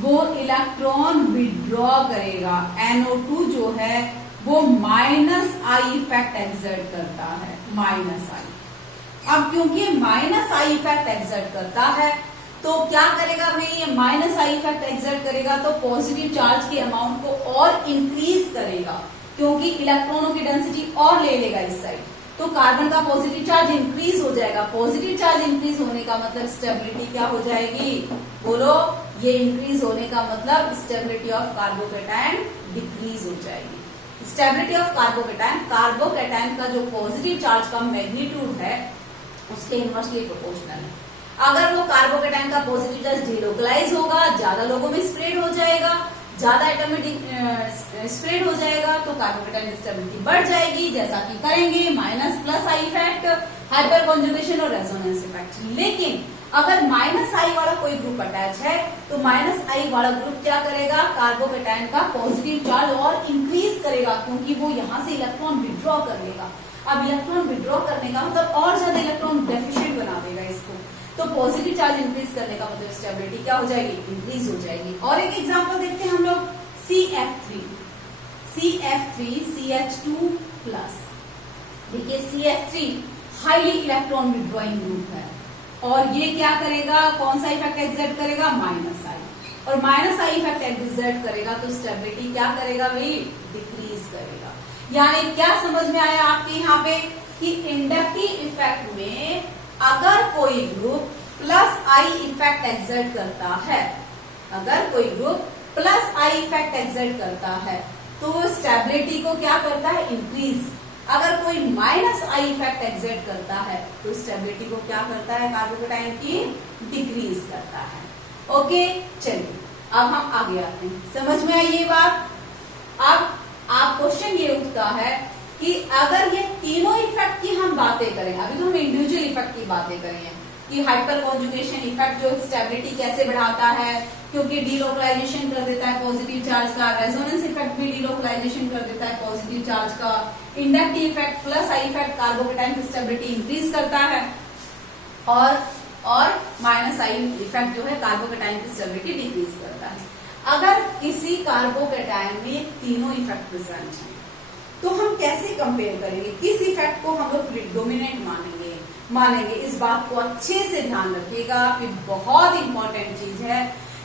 वो इलेक्ट्रॉन विड्रॉ करेगा। NO2 जो है वो माइनस आई इफेक्ट एग्जर्ट करता है, माइनस आई। अब क्योंकि माइनस आई इफेक्ट एग्जर्ट करता है तो क्या करेगा भाई, ये माइनस आई इफेक्ट एग्जर्ट करेगा तो पॉजिटिव चार्ज के अमाउंट को और इंक्रीज करेगा, क्योंकि इलेक्ट्रॉनों की डेंसिटी और ले लेगा इस साइड, तो कार्बन का पॉजिटिव चार्ज इंक्रीज हो जाएगा। पॉजिटिव चार्ज इंक्रीज होने का मतलब स्टेबिलिटी क्या हो जाएगी, बोलो, ये इंक्रीज होने का मतलब स्टेबिलिटी ऑफ कार्बोकैटायन डिक्रीज हो जाएगी। स्टेबिलिटी ऑफ कार्बोकैटायन, कार्बोकैटायन का जो पॉजिटिव चार्ज का मैग्नीट्यूड है उसके इनवर्सली प्रोपोर्शनल है। अगर वो कार्बोकैटायन का पॉजिटिव चार्ज डीलोकलाइज होगा, ज्यादा लोगों में स्प्रेड हो जाएगा, ज्यादा एटम में स्प्रेड हो जाएगा तो कार्बोकेटाइन स्टेबिलिटी बढ़ जाएगी, जैसा कि करेंगे minus plus I effect, hyper conjugation और रेजोनेंस इफेक्ट। लेकिन अगर माइनस आई वाला कोई ग्रुप अटैच है तो माइनस आई वाला ग्रुप क्या करेगा, कार्बोकेटाइन का पॉजिटिव चार्ज और इंक्रीज करेगा, क्योंकि वो यहां से इलेक्ट्रॉन विड्रॉ कर लेगा। अब इलेक्ट्रॉन विड्रॉ करने का मतलब और ज्यादा इलेक्ट्रॉन डेफिशिएंट बना देगा इसको, तो पॉजिटिव चार्ज इंक्रीज करने का मतलब स्टेबिलिटी क्या हो जाएगी, इंक्रीज हो जाएगी। और एक एग्जांपल देखते हैं हम लोग, CF3 CH2+। देखिए CF3 highly electron withdrawing group है और ये क्या करेगा, कौन सा इफेक्ट एक्सर्ट करेगा, माइनस आई, और माइनस आई इफेक्ट एक्सर्ट करेगा तो स्टेबिलिटी क्या करेगा भाई, डिक्रीज करेगा। यानी क्या समझ में आया आपके यहाँ पे कि इंडक्टिव इफेक्ट में अगर कोई group plus I effect exert करता है, अगर कोई group plus I effect exert करता है तो स्टेबिलिटी को क्या करता है, इंक्रीज। अगर कोई माइनस आई इफेक्ट एक्सर्ट करता है तो स्टेबिलिटी को क्या करता है, कार्बोकेटाइन की डिक्रीज करता है। ओके, चलिए अब हम आगे आते हैं, समझ में आई ये बात। अब आप क्वेश्चन ये उठता है कि अगर ये तीनों इफेक्ट की हम बातें करें, अभी तो हम इंडिविजुअल इफेक्ट की बातें करें कि हाइपर कॉन्जुगेशन इफेक्ट जो स्टेबिलिटी कैसे बढ़ाता है, क्योंकि डीलोकलाइजेशन कर देता है पॉजिटिव चार्ज का, रेजोनेंस इफेक्ट भी डीलोकलाइजेशन कर देता है पॉजिटिव चार्ज का, inductive effect plus I effect carbocation की स्टेबिलिटी इंक्रीज करता है, और माइनस आई इफेक्ट जो है कार्बोकेटाइन की स्टेबिलिटी डिक्रीज करता है। अगर किसी कार्बोकेटाइन में तीनों इफेक्ट प्रेजेंट है तो हम कैसे कंपेयर करेंगे, किस इफेक्ट को हम लोग प्रिडोमिनेंट मानेंगे, इस बात को अच्छे से ध्यान रखिएगा कि बहुत इंपॉर्टेंट चीज है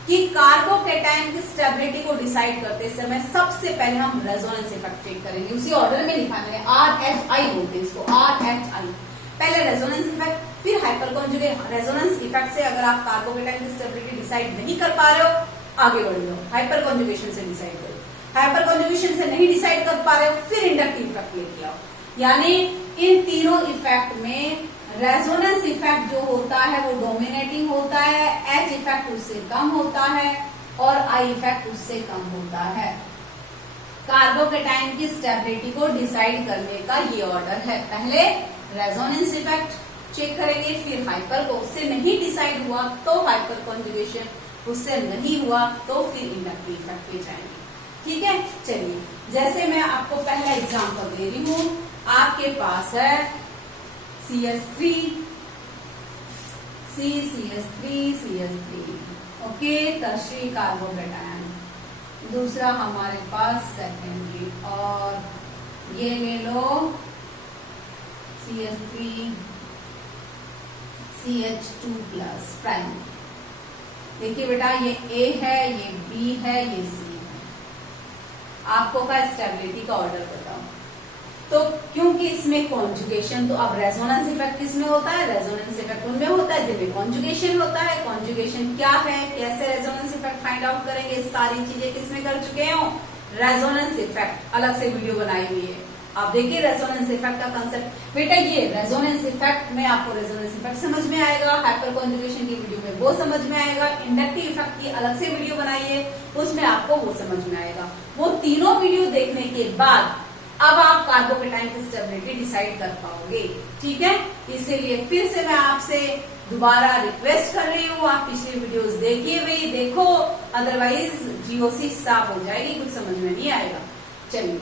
कि कार्बोकेटाइन की स्टेबिलिटी को डिसाइड करते समय सबसे पहले हम रेजोनेंस इफेक्ट चेक करेंगे, उसी ऑर्डर में लिखा है, RHI बोलते हैं इसको, RHI। पहले रेजोनेंस इफेक्ट, फिर हाइपर कॉन्जुगेट। रेजोनेंस इफेक्ट से अगर आप कार्बोकेटाइन की स्टेबिलिटी डिसाइड नहीं कर पा रहे हो, आगे बढ़ जाओ, हाइपर कॉन्जुगेशन से डिसाइड करो। हाइपर कॉन्जुगेशन से नहीं डिसाइड कर पा रहे हो, फिर इंडक्टिव इफेक्ट लेके आओ। यानी इन तीनों इफेक्ट में रेजोनेंस इफेक्ट जो होता है वो डोमिनेटिंग होता है, H इफेक्ट उससे कम होता है और I इफेक्ट उससे कम होता है। कार्बोकेटाइन की स्टेबिलिटी को डिसाइड करने का ये ऑर्डर है, पहले रेजोनेंस इफेक्ट चेक करेंगे, फिर हाइपर को, उससे नहीं डिसाइड हुआ तो हाइपर कॉन्जुगेशन, उससे नहीं हुआ तो फिर इंडक्टिव इफेक्ट पे जाएंगे। ठीक है, चलिए जैसे मैं आपको पहला एग्जांपल दे रही हूं, आपके पास है CH3 CH3, okay, tertiary carbocation. दूसरा हमारे पास सेकेंडरी, और ये ले लो CH3 CH2+ प्राइमरी। देखिए बेटा, ये A है, ये B है, ये C है। आपको का स्टेबिलिटी का ऑर्डर बताओ, तो क्योंकि इसमें कॉन्जुगेशन, तो अब रेजोनेंस इफेक्ट किसमें होता है, रेजोनेंस इफेक्ट उनमें होता है जिनमें कॉन्जुगेशन होता है। कॉन्जुगेशन क्या है, कैसे रेजोनेंस इफेक्ट फाइंड आउट करेंगे, सारी चीजें किसमें कर चुके हो, रेजोनेंस इफेक्ट अलग से वीडियो बनाई हुई है, आप देखिए रेजोनेंस इफेक्ट का कंसेप्ट। बेटा ये रेजोनेंस इफेक्ट में आपको रेजोनेंस इफेक्ट समझ में आएगा, हाइपर कॉन्जुगेशन की वीडियो में वो समझ में आएगा, इंडक्टिव इफेक्ट की अलग से वीडियो बनाई है उसमें आपको वो समझ में आएगा। वो तीनों वीडियो देखने के बाद अब आप कार्बोकेटाइन की स्टेबिलिटी डिसाइड कर पाओगे। ठीक है, इसीलिए फिर से मैं आपसे दोबारा रिक्वेस्ट कर रही हूँ, आप पिछली वीडियोस देखिए भाई, देखो, अदरवाइज जीओसी साफ हो जाएगी, कुछ समझ में नहीं आएगा। चलिए,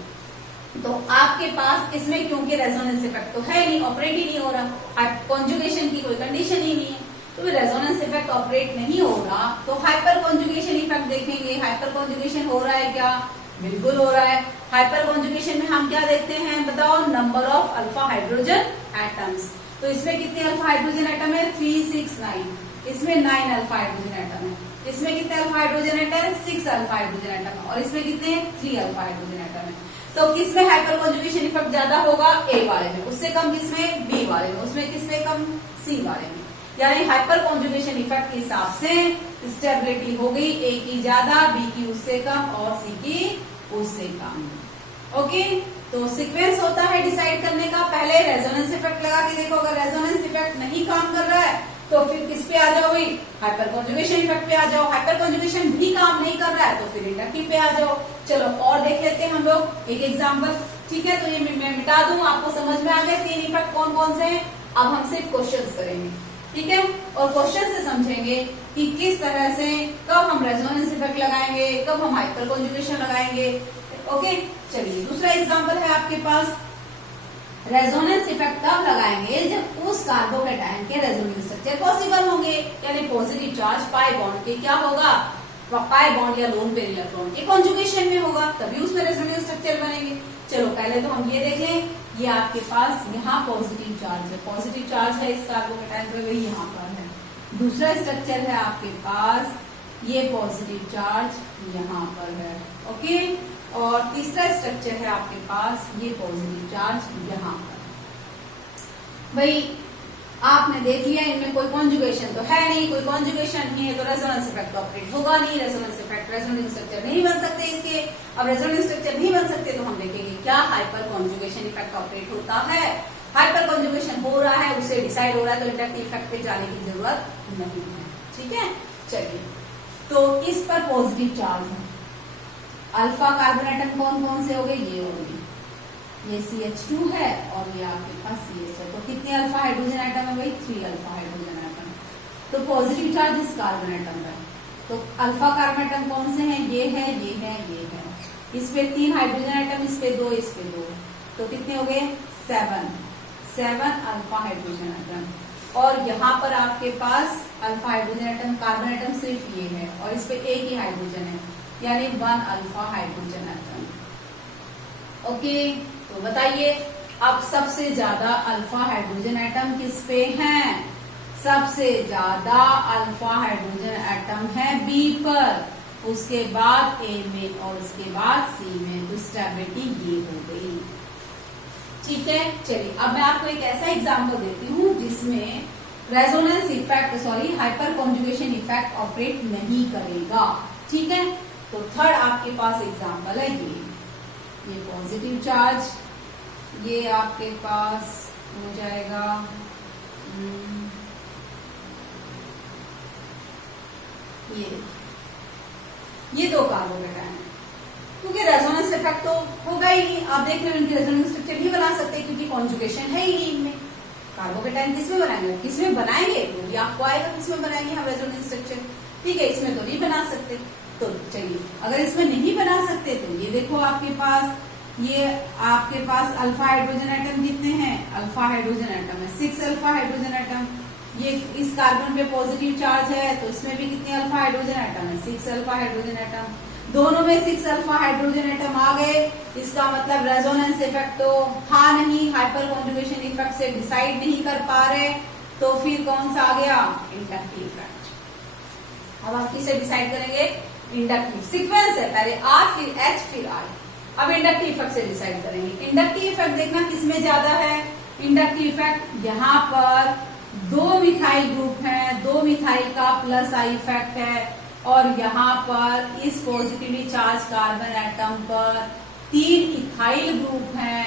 तो आपके पास इसमें क्योंकि रेजोनेंस इफेक्ट तो है नहीं, ऑपरेट ही नहीं हो रहा, कॉन्जुगेशन की कोई कंडीशन ही नहीं है, तो रेजोनेंस इफेक्ट ऑपरेट नहीं होगा तो हाइपर कॉन्जुगेशन इफेक्ट देखेंगे। हाइपर कॉन्जुगेशन हो रहा है क्या, बिल्कुल हो रहा है। हाइपर कॉन्जुगेशन में हम क्या देखते हैं बताओ, number of alpha hydrogen atoms. तो इसमें कितने अल्फा हाइड्रोजन एटम है, 3, 6, 9। इसमें 9 अल्फा हाइड्रोजन एटम है। इसमें कितने अल्फा हाइड्रोजन एटम है, 6 अल्फा हाइड्रोजन एटम है। और इसमें कितने, 3 अल्फा हाइड्रोजन एटम है। तो किसमें हाइपर कॉन्जुगेशन इफेक्ट ज्यादा होगा, ए वाले में, उससे कम किसमें, बी वाले में, उसमें किसमें कम, सी वाले में। यानी हाइपर कॉन्जुगेशन इफेक्ट के हिसाब से स्टेबिलिटी हो गई ए की ज्यादा, बी की उससे कम और सी की उससे कम। ओके, तो सीक्वेंस होता है डिसाइड करने का, पहले रेजोनेंस इफेक्ट लगा के देखो, अगर रेजोनेंस इफेक्ट नहीं काम कर रहा है तो फिर किस पे आ आ जाओ भाई, हाइपर कॉन्जुगेशन इफेक्ट पे आ जाओ। हाइपर कॉन्जुगेशन भी काम नहीं कर रहा है तो फिर इंडक्टिव पे आ जाओ। चलो और देख लेते हैं हम लोग एक एग्जाम्पल। ठीक है, तो ये मैं मिटा दूं, आपको समझ में आ गए 3 इफेक्ट कौन कौन से हैं। अब हम सिर्फ क्वेश्चंस करेंगे, ठीक है, और क्वेश्चन से समझेंगे कि किस तरह से कब हम रेजोनेंस इफेक्ट लगाएंगे, कब हम हाइपर कॉन्जुगेशन लगाएंगे। ओके, चलिए दूसरा एग्जांपल है आपके पास, रेजोनेंस इफेक्ट तब लगाएंगे जब उस कार्बोकेटायन के रेजोनेंस स्ट्रक्चर पॉसिबल होंगे, यानी पॉजिटिव चार्ज पाई बॉन्ड के क्या होगा, पाई बॉन्ड या लोन पेयर इलेक्ट्रॉन के कॉन्जुगेशन में होगा, तभी उसमें रेजोनेंस स्ट्रक्चर बनेंगे। चलो पहले तो हम ये देख लें, ये आपके पास यहाँ पॉजिटिव चार्ज है, पॉजिटिव चार्ज है इस कार्बोकेटायन पे, वही यहाँ पर है। दूसरा स्ट्रक्चर है आपके पास, ये पॉजिटिव चार्ज यहाँ पर है। ओके, और तीसरा स्ट्रक्चर है आपके पास, ये पॉजिटिव चार्ज यहाँ पर। भाई आपने देख लिया इनमें कोई कॉन्जुगेशन तो है नहीं, कोई कॉन्जुगेशन नहीं है तो रेजोनेंस इफेक्ट ऑपरेट होगा नहीं, रेजोनेंस इफेक्ट रेजोनेंस स्ट्रक्चर नहीं बन सकते इसके। अब रेजोनेंस स्ट्रक्चर नहीं बन सकते तो हम देखेंगे क्या हाइपर कॉन्जुगेशन इफेक्ट ऑपरेट होता है। हाइपर कॉन्जुगेशन हो रहा है, उससे डिसाइड हो रहा है, तो इंडक्टिव इफेक्ट पे जाने की जरूरत नहीं है। ठीक है, चलिए तो इस पर पॉजिटिव चार्ज है, अल्फा कार्बन एटम कौन कौन से हो गए, ये हो गए, ये CH2 है और ये आपके पास CH है। तो कितने अल्फा हाइड्रोजन एटम है भाई, 3 अल्फा हाइड्रोजन एटम। तो पॉजिटिव चार्ज इस कार्बन एटम का, तो अल्फा कार्बन एटम कौन से हैं, ये है, ये है, ये है। इस पे 3 हाइड्रोजन एटम, इस पे 2, इस पे 2, तो कितने हो गए 7 अल्फा हाइड्रोजन एटम। और यहाँ पर आपके पास alpha hydrogen atom, carbon atom सिर्फ ये है और इस पे एक ही हाइड्रोजन है, यानी 1 अल्फा हाइड्रोजन एटम। ओके, तो बताइए अब सबसे ज्यादा अल्फा हाइड्रोजन एटम किस पे हैं, सबसे ज्यादा अल्फा हाइड्रोजन एटम है बी पर, उसके बाद ए में और उसके बाद सी में। तो स्टेबिलिटी ये हो गई। ठीक है, चलिए अब मैं आपको एक ऐसा एग्जांपल देती हूँ जिसमें resonance effect hyperconjugation effect operate नहीं करेगा। ठीक है, तो थर्ड आपके पास एग्जांपल है ये पॉजिटिव चार्ज, ये आपके पास हो जाएगा ये 2 कार्बोकेटायन है, क्योंकि रेजोनेंस इफेक्ट तो होगा ही नहीं। आप देख रहे हो इनके रेजोनेंस स्ट्रक्चर नहीं बना सकते क्योंकि कॉन्जुगेशन है ही नहीं इनमें। कार्बोकेटायन किसमें बनाएंगे, किसमें बनाएंगे वो भी आपको आएगा, किसमें बनाएंगे हम रेजोनेंस स्ट्रक्चर। ठीक है, इसमें तो नहीं बना सकते। तो चलिए अगर इसमें नहीं बना सकते तो ये देखो आपके पास, ये आपके पास अल्फा हाइड्रोजन एटम कितने हैं, अल्फा हाइड्रोजन एटम है 6 अल्फा हाइड्रोजन एटम। ये इस कार्बन पे पॉजिटिव चार्ज है तो इसमें भी कितने अल्फा हाइड्रोजन एटम है, 6 अल्फा हाइड्रोजन एटम। दोनों में 6 अल्फा हाइड्रोजन एटम आ गए, इसका मतलब रेजोनेंस इफेक्ट तो था नहीं, हाइपर कॉन्जुगेशन इफेक्ट से डिसाइड नहीं कर पा रहे, तो फिर कौन सा आ गया, इंडक्टिव इफेक्ट। अब आप किसे डिसाइड करेंगे, इंडक्टिव सीक्वेंस है, पहले R फिर H फिर I। अब इंडक्टिव इफेक्ट से डिसाइड करेंगे। इंडक्टिव इफेक्ट देखना किसमें ज्यादा है, इंडक्टिव इफेक्ट यहाँ पर 2 मिथाइल ग्रुप है, 2 मिथाइल का प्लस I इफेक्ट है, और यहाँ पर इस पॉजिटिवली चार्ज कार्बन एटम पर 3 इथाइल ग्रुप है,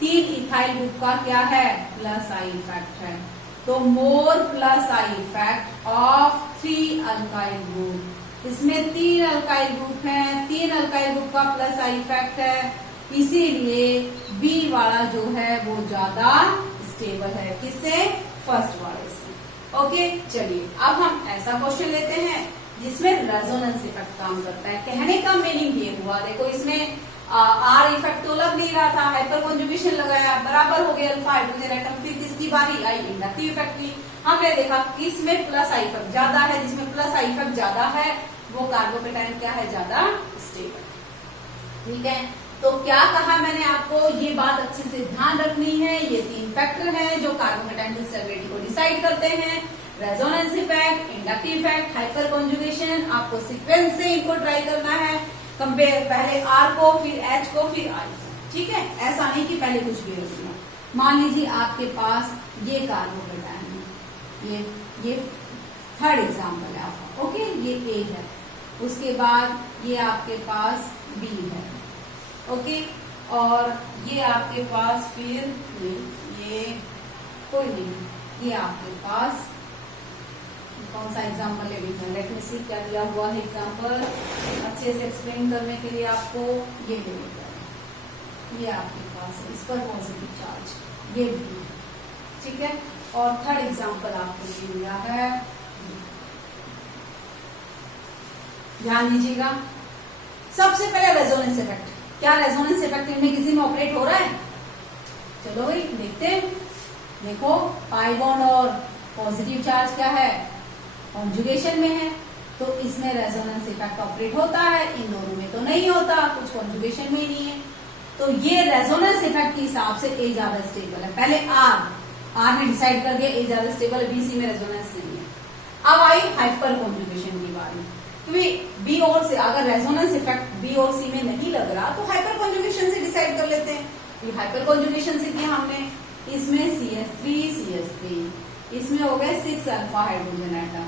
3 इथाइल ग्रुप का क्या है, प्लस I इफेक्ट है। तो more plus I effect of 3 alkyl group, इसमें 3 अल्काइल ग्रुप है, 3 अल्काइल ग्रुप का प्लस I इफेक्ट है, इसीलिए बी वाला जो है वो ज्यादा स्टेबल है, किससे, फर्स्ट वाले से। ओके, चलिए अब हम ऐसा क्वेश्चन लेते हैं जिसमें रेजोनेंस इफेक्ट काम करता है। कहने का मीनिंग ये हुआ, देखो इसमें आर इफेक्ट तो लग नहीं रहा था, हाइपर कॉन्जुगेशन लगाया, बराबर हो गया अल्फा हाइड्रोजन एटम, फिर किसकी बारी आई, इंडक्टिव इफेक्ट की। हमने देखा किसमें प्लस I इफेक्ट ज्यादा है, जिसमें प्लस I इफेक्ट ज्यादा है वो कार्बोकेटायन क्या है, ज्यादा स्टेबल। ठीक है, तो क्या कहा मैंने आपको, ये बात अच्छे से ध्यान रखनी है। ये 3 फैक्टर हैं जो कार्बोकेटायन की स्टेबिलिटी को डिसाइड करते हैं, resonance effect, inductive effect, hyper conjugation. आपको सीक्वेंस से इनको ट्राई करना है, कंपेयर पहले R को फिर H को फिर I को। ठीक है, ऐसा नहीं कि पहले कुछ भी रख दिया। मान लीजिए आपके पास ये कार्बोकेटायन है, ये थर्ड एग्जाम्पल है आपका। ओके, ये A है, उसके बाद ये आपके पास B है। ओके, और ये आपके पास फिर ये कोई नहीं, ये आपके पास कौन सा एग्जाम्पल ले लीजिए, लेट मी सी क्या दिया हुआ है एग्जाम्पल अच्छे से एक्सप्लेन करने के लिए आपको। ये ले लीजिए, ये आपके पास है, इस पर पॉजिटिव चार्ज ये भी, ठीक है। और थर्ड एग्जाम्पल आपको ये दिया है, ध्यान दीजिएगा। सबसे पहले रेजोनेंस इफेक्ट, क्या रेजोनेंस इफेक्ट इनमें किसी में ऑपरेट हो रहा है? चलो भाई देखते हैं। देखो पाई बॉन्ड और पॉजिटिव चार्ज क्या है, कॉन्जुगेशन में है, तो इसमें रेजोनेंस इफेक्ट ऑपरेट होता है, इन दोनों में तो नहीं होता, कुछ कॉन्जुगेशन में ही नहीं है। तो ये रेजोनेंस इफेक्ट के हिसाब से ए ज्यादा स्टेबल है। पहले आर ने डिसाइड कर दिया ए ज्यादा स्टेबल है, बी सी में रेजोनेंस नहीं है। अब आई हाइपर कॉन्जुगेशन की बारी, क्योंकि बी और सी, अगर रेजोनेंस इफेक्ट बी और सी में नहीं लग रहा तो हाइपर कॉन्जुगेशन से डिसाइड कर लेते हैं। ये हाइपर कॉन्जुगेशन से किया हमने, इसमें CH3 इसमें हो गए 6 अल्फा हाइड्रोजन एटम,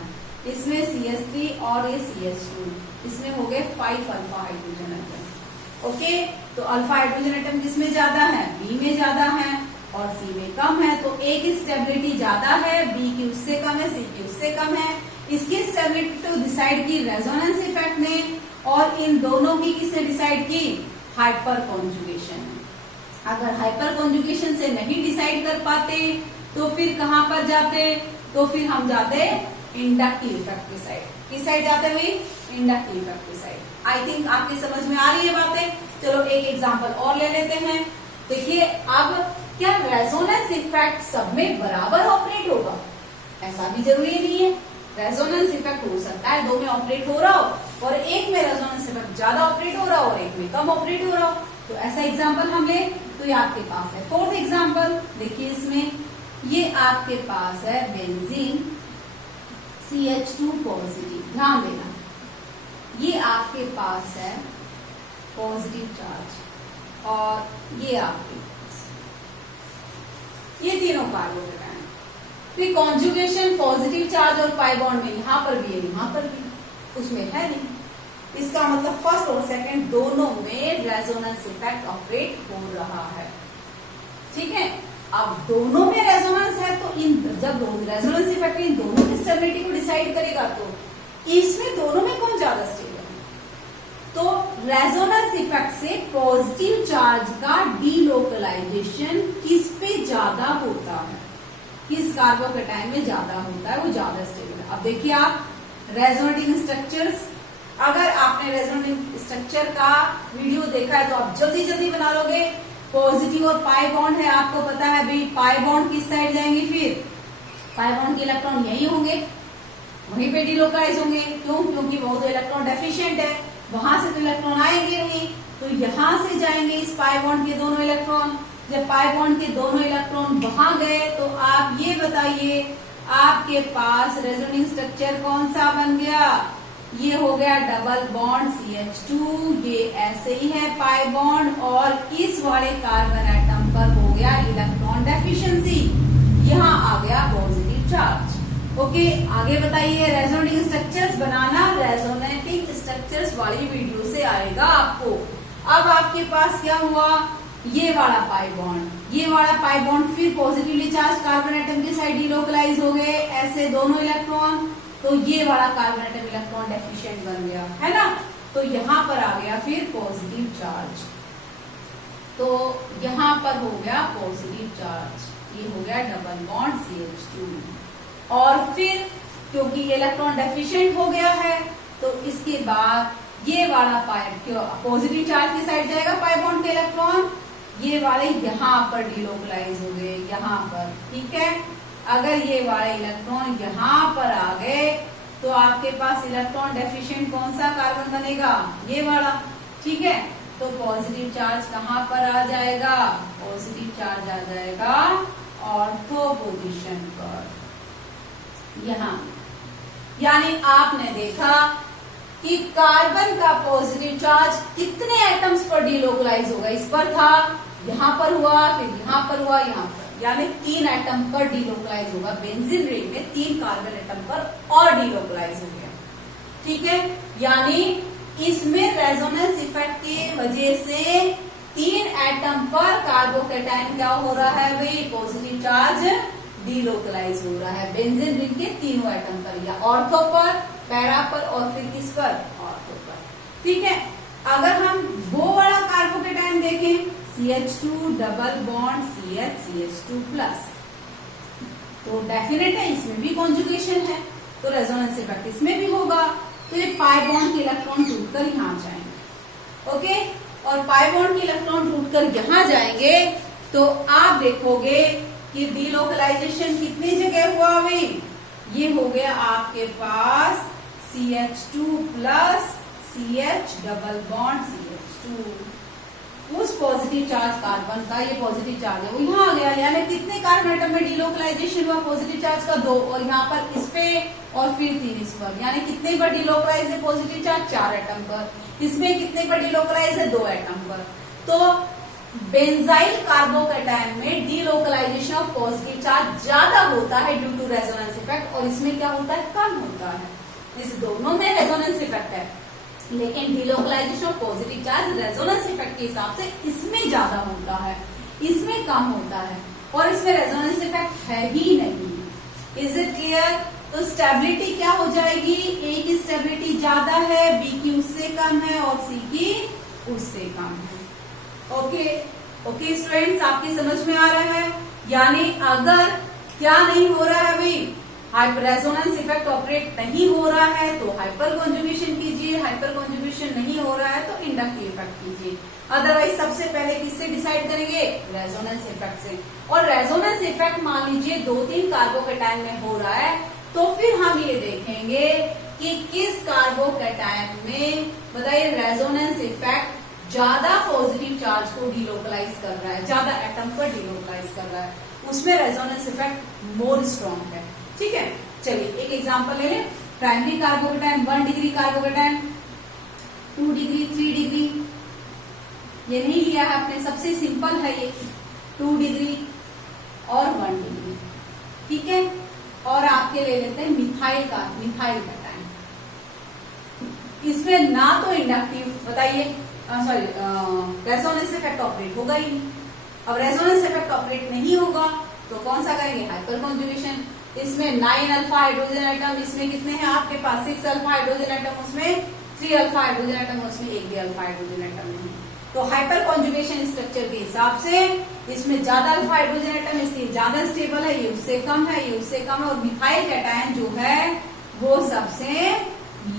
इसमें CH3 और ये CH2, इसमें हो गए 5 अल्फा हाइड्रोजन एटम। ओके, तो अल्फा हाइड्रोजन एटम किसमें ज्यादा है, बी में ज्यादा है और सी में कम है, तो ए की स्टेबिलिटी ज्यादा है, बी की उससे कम है, सी की उससे कम है। इसकी स्टेबिलिटी तो डिसाइड की रेजोनेंस इफेक्ट ने, और इन दोनों की किसने डिसाइड की, हाइपर कॉन्जुगेशन ने। अगर हाइपर कॉन्जुगेशन से नहीं डिसाइड कर पाते तो फिर कहां पर जाते, तो फिर हम जाते इंडक्टिव इफेक्ट की साइड। किस साइड जाते हुए, इंडक्टिव इफेक्ट की साइड। आई थिंक आपकी समझ में आ रही है बातें। चलो एक एग्जांपल और ले लेते हैं। देखिए अब क्या रेजोनेंस इफेक्ट सब में बराबर ऑपरेट होगा? ऐसा भी जरूरी नहीं है। रेजोनेंस इफेक्ट हो सकता है दो में ऑपरेट हो रहा हो और एक में रेजोनेंस इफेक्ट ज्यादा ऑपरेट हो रहा हो और एक में कम ऑपरेट हो रहा हो। तो ऐसा एग्जांपल हम ले, तो ये आपके पास है फोर्थ एग्जांपल। देखिए इसमें ये आपके पास है बेंजीन CH2 पॉजिटिव, ध्यान देना ये आपके पास है पॉजिटिव चार्ज और ये आपके पास, ये तीनों कार्बोकेटायन। तो कॉन्जुगेशन पॉजिटिव चार्ज और पाई बॉन्ड में यहां पर भी है, यहां पर भी, उसमें है नहीं। इसका मतलब फर्स्ट और सेकंड दोनों में रेजोनेंस इफेक्ट ऑपरेट हो रहा है, ठीक है। अब दोनों में रेजोनेंस है तो इन जब रेजोनेंस इफेक्ट इन दोनों की स्टेबिलिटी को डिसाइड करेगा तो इसमें दोनों में कौन ज्यादा स्टेबल है? तो रेजोनेंस इफेक्ट से पॉजिटिव चार्ज का डीलोकलाइजेशन किस पे ज्यादा होता है, किस कार्बोकेटायन में ज्यादा होता है, वो ज्यादा स्टेबल है। अब देखिए आप रेजोनेटिंग स्ट्रक्चर्स, अगर आपने रेजोनेटिंग स्ट्रक्चर का वीडियो देखा है तो आप जल्दी जल्दी बना लोगे। पॉजिटिव और पाई बॉन्ड है, आपको पता है भाई पाई बॉन्ड किस साइड जाएंगे, फिर पाई बॉन्ड के इलेक्ट्रॉन यही होंगे, वहीं पे डिलोकलाइज होंगे। क्यों? क्योंकि वो तो इलेक्ट्रॉन डेफिशिएंट है, वहां से तो इलेक्ट्रॉन आएंगे नहीं, तो यहां से जाएंगे इस पाई बॉन्ड के दोनों इलेक्ट्रॉन। जब पाई बॉन्ड के दोनों इलेक्ट्रॉन वहां गए तो आप ये बताइए आपके पास रेजोनेटिंग स्ट्रक्चर कौन सा बन गया? ये हो गया डबल बॉन्ड CH2, ये ऐसे ही है पाई बॉन्ड, और इस वाले कार्बन एटम पर हो गया इलेक्ट्रॉन डेफिशिएंसी, यहाँ आ गया पॉजिटिव चार्ज। ओके, आगे बताइए रेजोनेटिंग स्ट्रक्चर्स बनाना, रेजोनेटिंग स्ट्रक्चर्स वाली वीडियो से आएगा आपको। अब आपके पास क्या हुआ, ये वाला पाई बॉन्ड, ये वाला पाई बॉन्ड फिर पॉजिटिवली चार्ज कार्बन एटम के साइड डिलोकलाइज हो गए, ऐसे दोनों इलेक्ट्रॉन, तो ये वाला कार्बन एटम इलेक्ट्रॉन डेफिशिएंट बन गया, है ना। तो यहां पर आ गया फिर पॉजिटिव चार्ज, तो यहां पर हो गया पॉजिटिव चार्ज, ये हो गया डबल बॉन्ड CH2, और फिर क्योंकि ये इलेक्ट्रॉन डेफिशिएंट हो गया है तो इसके बाद ये वाला पॉजिटिव चार्ज की साइड जाएगा पाई बॉन्ड के इलेक्ट्रॉन, ये वाले यहां पर डिलोकलाइज हो गए, यहां पर, ठीक है। अगर ये वाले इलेक्ट्रॉन यहां पर आ गए तो आपके पास इलेक्ट्रॉन डेफिशिएंट कौन सा कार्बन बनेगा, ये वाला, ठीक है। तो पॉजिटिव चार्ज कहां पर आ जाएगा, पॉजिटिव चार्ज आ जाएगा ऑर्थो पोजीशन पर, यहां। यानी आपने देखा कि कार्बन का पॉजिटिव चार्ज कितने एटम्स पर डिलोकलाइज होगा, इस पर था, यहां पर हुआ, फिर यहां पर हुआ, यहां पर, यानी 3 एटम पर डिलोकलाइज होगा। बेंजीन रिंग में 3 कार्बन एटम पर और डिलोकलाइज हो गया, ठीक है। यानी इसमें रेजोनेंस इफेक्ट की वजह से 3 एटम पर कार्बोकेटायन क्या हो रहा है भाई, पॉजिटिव चार्ज डीलोकलाइज हो रहा है बेंजीन रिंग के तीनों एटम पर, या ऑर्थो पर, पैरा पर और फिर किस पर, ऑर्थो पर। ठीक है, अगर हम वो वाला कार्बोकेटायन देखें CH2 double bond CH CH2 plus, तो डेफिनेट है इसमें भी कॉन्जुगेशन है, तो रेजोनेंस इफेक्ट इसमें भी होगा। तो ये पाई बॉन्ड के इलेक्ट्रॉन टूटकर यहाँ जाएंगे। ओके, और पाई बॉन्ड के इलेक्ट्रॉन टूटकर यहाँ जाएंगे तो आप देखोगे कि डीलोकलाइजेशन कितनी जगह हुआ भाई, ये हो गया आपके पास CH2 plus CH double bond CH2, उस पॉजिटिव चार्ज कार्बन का, ये पॉजिटिव चार्ज है वो यहाँ आ गया, यानी कितने कार्बन एटम में डीलोकलाइजेशन हुआ पॉजिटिव चार्ज का 2, और यहाँ पर इस पे और फिर 3 इस पर, यानी कितने पर डीलोकलाइज है पॉजिटिव चार्ज 4 एटम पर, इसमें कितने पर डीलोकलाइज है 2 एटम पर। तो बेंजाइल कार्बोकेटायन में डीलोकलाइजेशन ऑफ पॉजिटिव चार्ज ज्यादा होता है ड्यू टू रेजोनेंस इफेक्ट, और इसमें क्या होता है, कम होता है। इस दोनों में रेजोनेंस इफेक्ट है, लेकिन delocalization of positive charge resonance effect के हिसाब से इसमें ज्यादा होता है, इसमें कम होता है, और इसमें रेजोनेंस इफेक्ट है ही नहीं। Is it clear? तो स्टेबिलिटी क्या हो जाएगी, ए की स्टेबिलिटी ज्यादा है, बी की उससे कम है और सी की उससे कम है। ओके ओके स्टूडेंट्स, आपकी समझ में आ रहा है? यानी अगर क्या नहीं हो रहा है भाई, रेजोनेंस इफेक्ट ऑपरेट नहीं हो रहा है तो हाइपर कॉन्जुगेशन कीजिए, हाइपर कॉन्जुगेशन नहीं हो रहा है तो इंडक्टिव इफेक्ट कीजिए। अदरवाइज सबसे पहले किससे डिसाइड करेंगे, रेजोनेंस इफेक्ट से। और रेजोनेंस इफेक्ट मान लीजिए 2-3 कार्बोकेटायन में हो रहा है, तो फिर हम ये देखेंगे कि किस कार्बोकेटायन में, बताइए, रेजोनेंस इफेक्ट ज्यादा पॉजिटिव चार्ज को डीलोकलाइज कर रहा है, ज्यादा एटम पर डीलोकलाइज कर रहा है, उसमें रेजोनेंस इफेक्ट मोर स्ट्रॉन्ग है। ठीक है, चलिए एक एग्जांपल ले लें। Primary carbocation 1 degree carbocation, 2 degree, 3 degree, ये नहीं लिया है आपने, सबसे सिंपल है ये, 2 डिग्री और 1 डिग्री। ठीक है, और आपके ले लेते हैं मिथाइल कैटायन। इसमें ना तो इंडक्टिव, बताइए, सॉरी, रेजोनेंस इफेक्ट ऑपरेट होगा ही। अब रेजोनेंस इफेक्ट ऑपरेट नहीं होगा तो कौन सा करेंगे, हाइपर कॉन्जुगेशन। इसमें 9 अल्फा हाइड्रोजन एटम, इसमें कितने हैं आपके पास, 6 अल्फा हाइड्रोजन एटम, उसमें 3 अल्फा हाइड्रोजन एटम, उसमें 1 भी अल्फा हाइड्रोजन एटम नहीं। तो हाइपर कॉन्जुगेशन स्ट्रक्चर के हिसाब से इसमें ज्यादा अल्फा हाइड्रोजन एटम, इसलिए ज्यादा स्टेबल है, ये उससे कम है, ये उससे कम है, और मिथाइल कैटायन जो है वो सबसे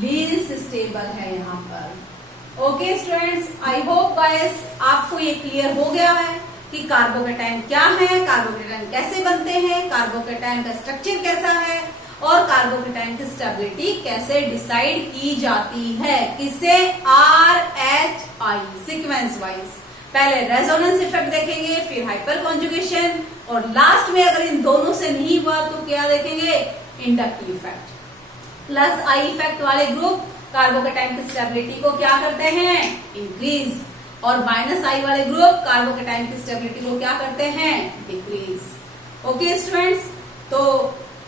लीस्ट स्टेबल है यहाँ पर। Okay students, I hope guys आपको ये क्लियर हो गया है कि कार्बोकेटायन क्या है, कार्बोकेटायन कैसे बनते हैं, कार्बोकेटायन का स्ट्रक्चर कैसा है, और कार्बोकेटायन की स्टेबिलिटी कैसे डिसाइड की जाती है, किससे, RHI सीक्वेंस वाइज। पहले रेजोनेंस इफेक्ट देखेंगे, फिर हाइपर कॉन्जुगेशन, और लास्ट में अगर इन दोनों से नहीं हुआ तो क्या देखेंगे, inductive effect. Plus I effect वाले ग्रुप कार्बोकेटायन की स्टेबिलिटी को क्या करते हैं, इंक्रीज, और माइनस आई वाले ग्रुप कार्बोकेटायन की स्टेबिलिटी को क्या करते हैं, डिक्रीज। ओके स्टूडेंट्स, तो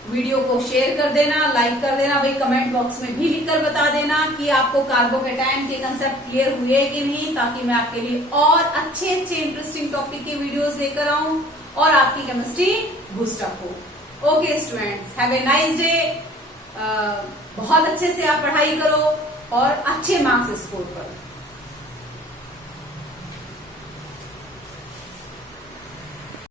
वीडियो को शेयर कर देना, लाइक कर देना, भाई कमेंट बॉक्स में भी लिखकर बता देना कि आपको कार्बोकेटायन के कंसेप्ट क्लियर हुए कि नहीं, ताकि मैं आपके लिए और अच्छे इंटरेस्टिंग टॉपिक के वीडियोस लेकर आऊं और आपकी केमिस्ट्री बूस्टअप हो। Okay students, have a nice day. बहुत अच्छे से आप पढ़ाई करो और अच्छे मार्क्स स्कोर करो।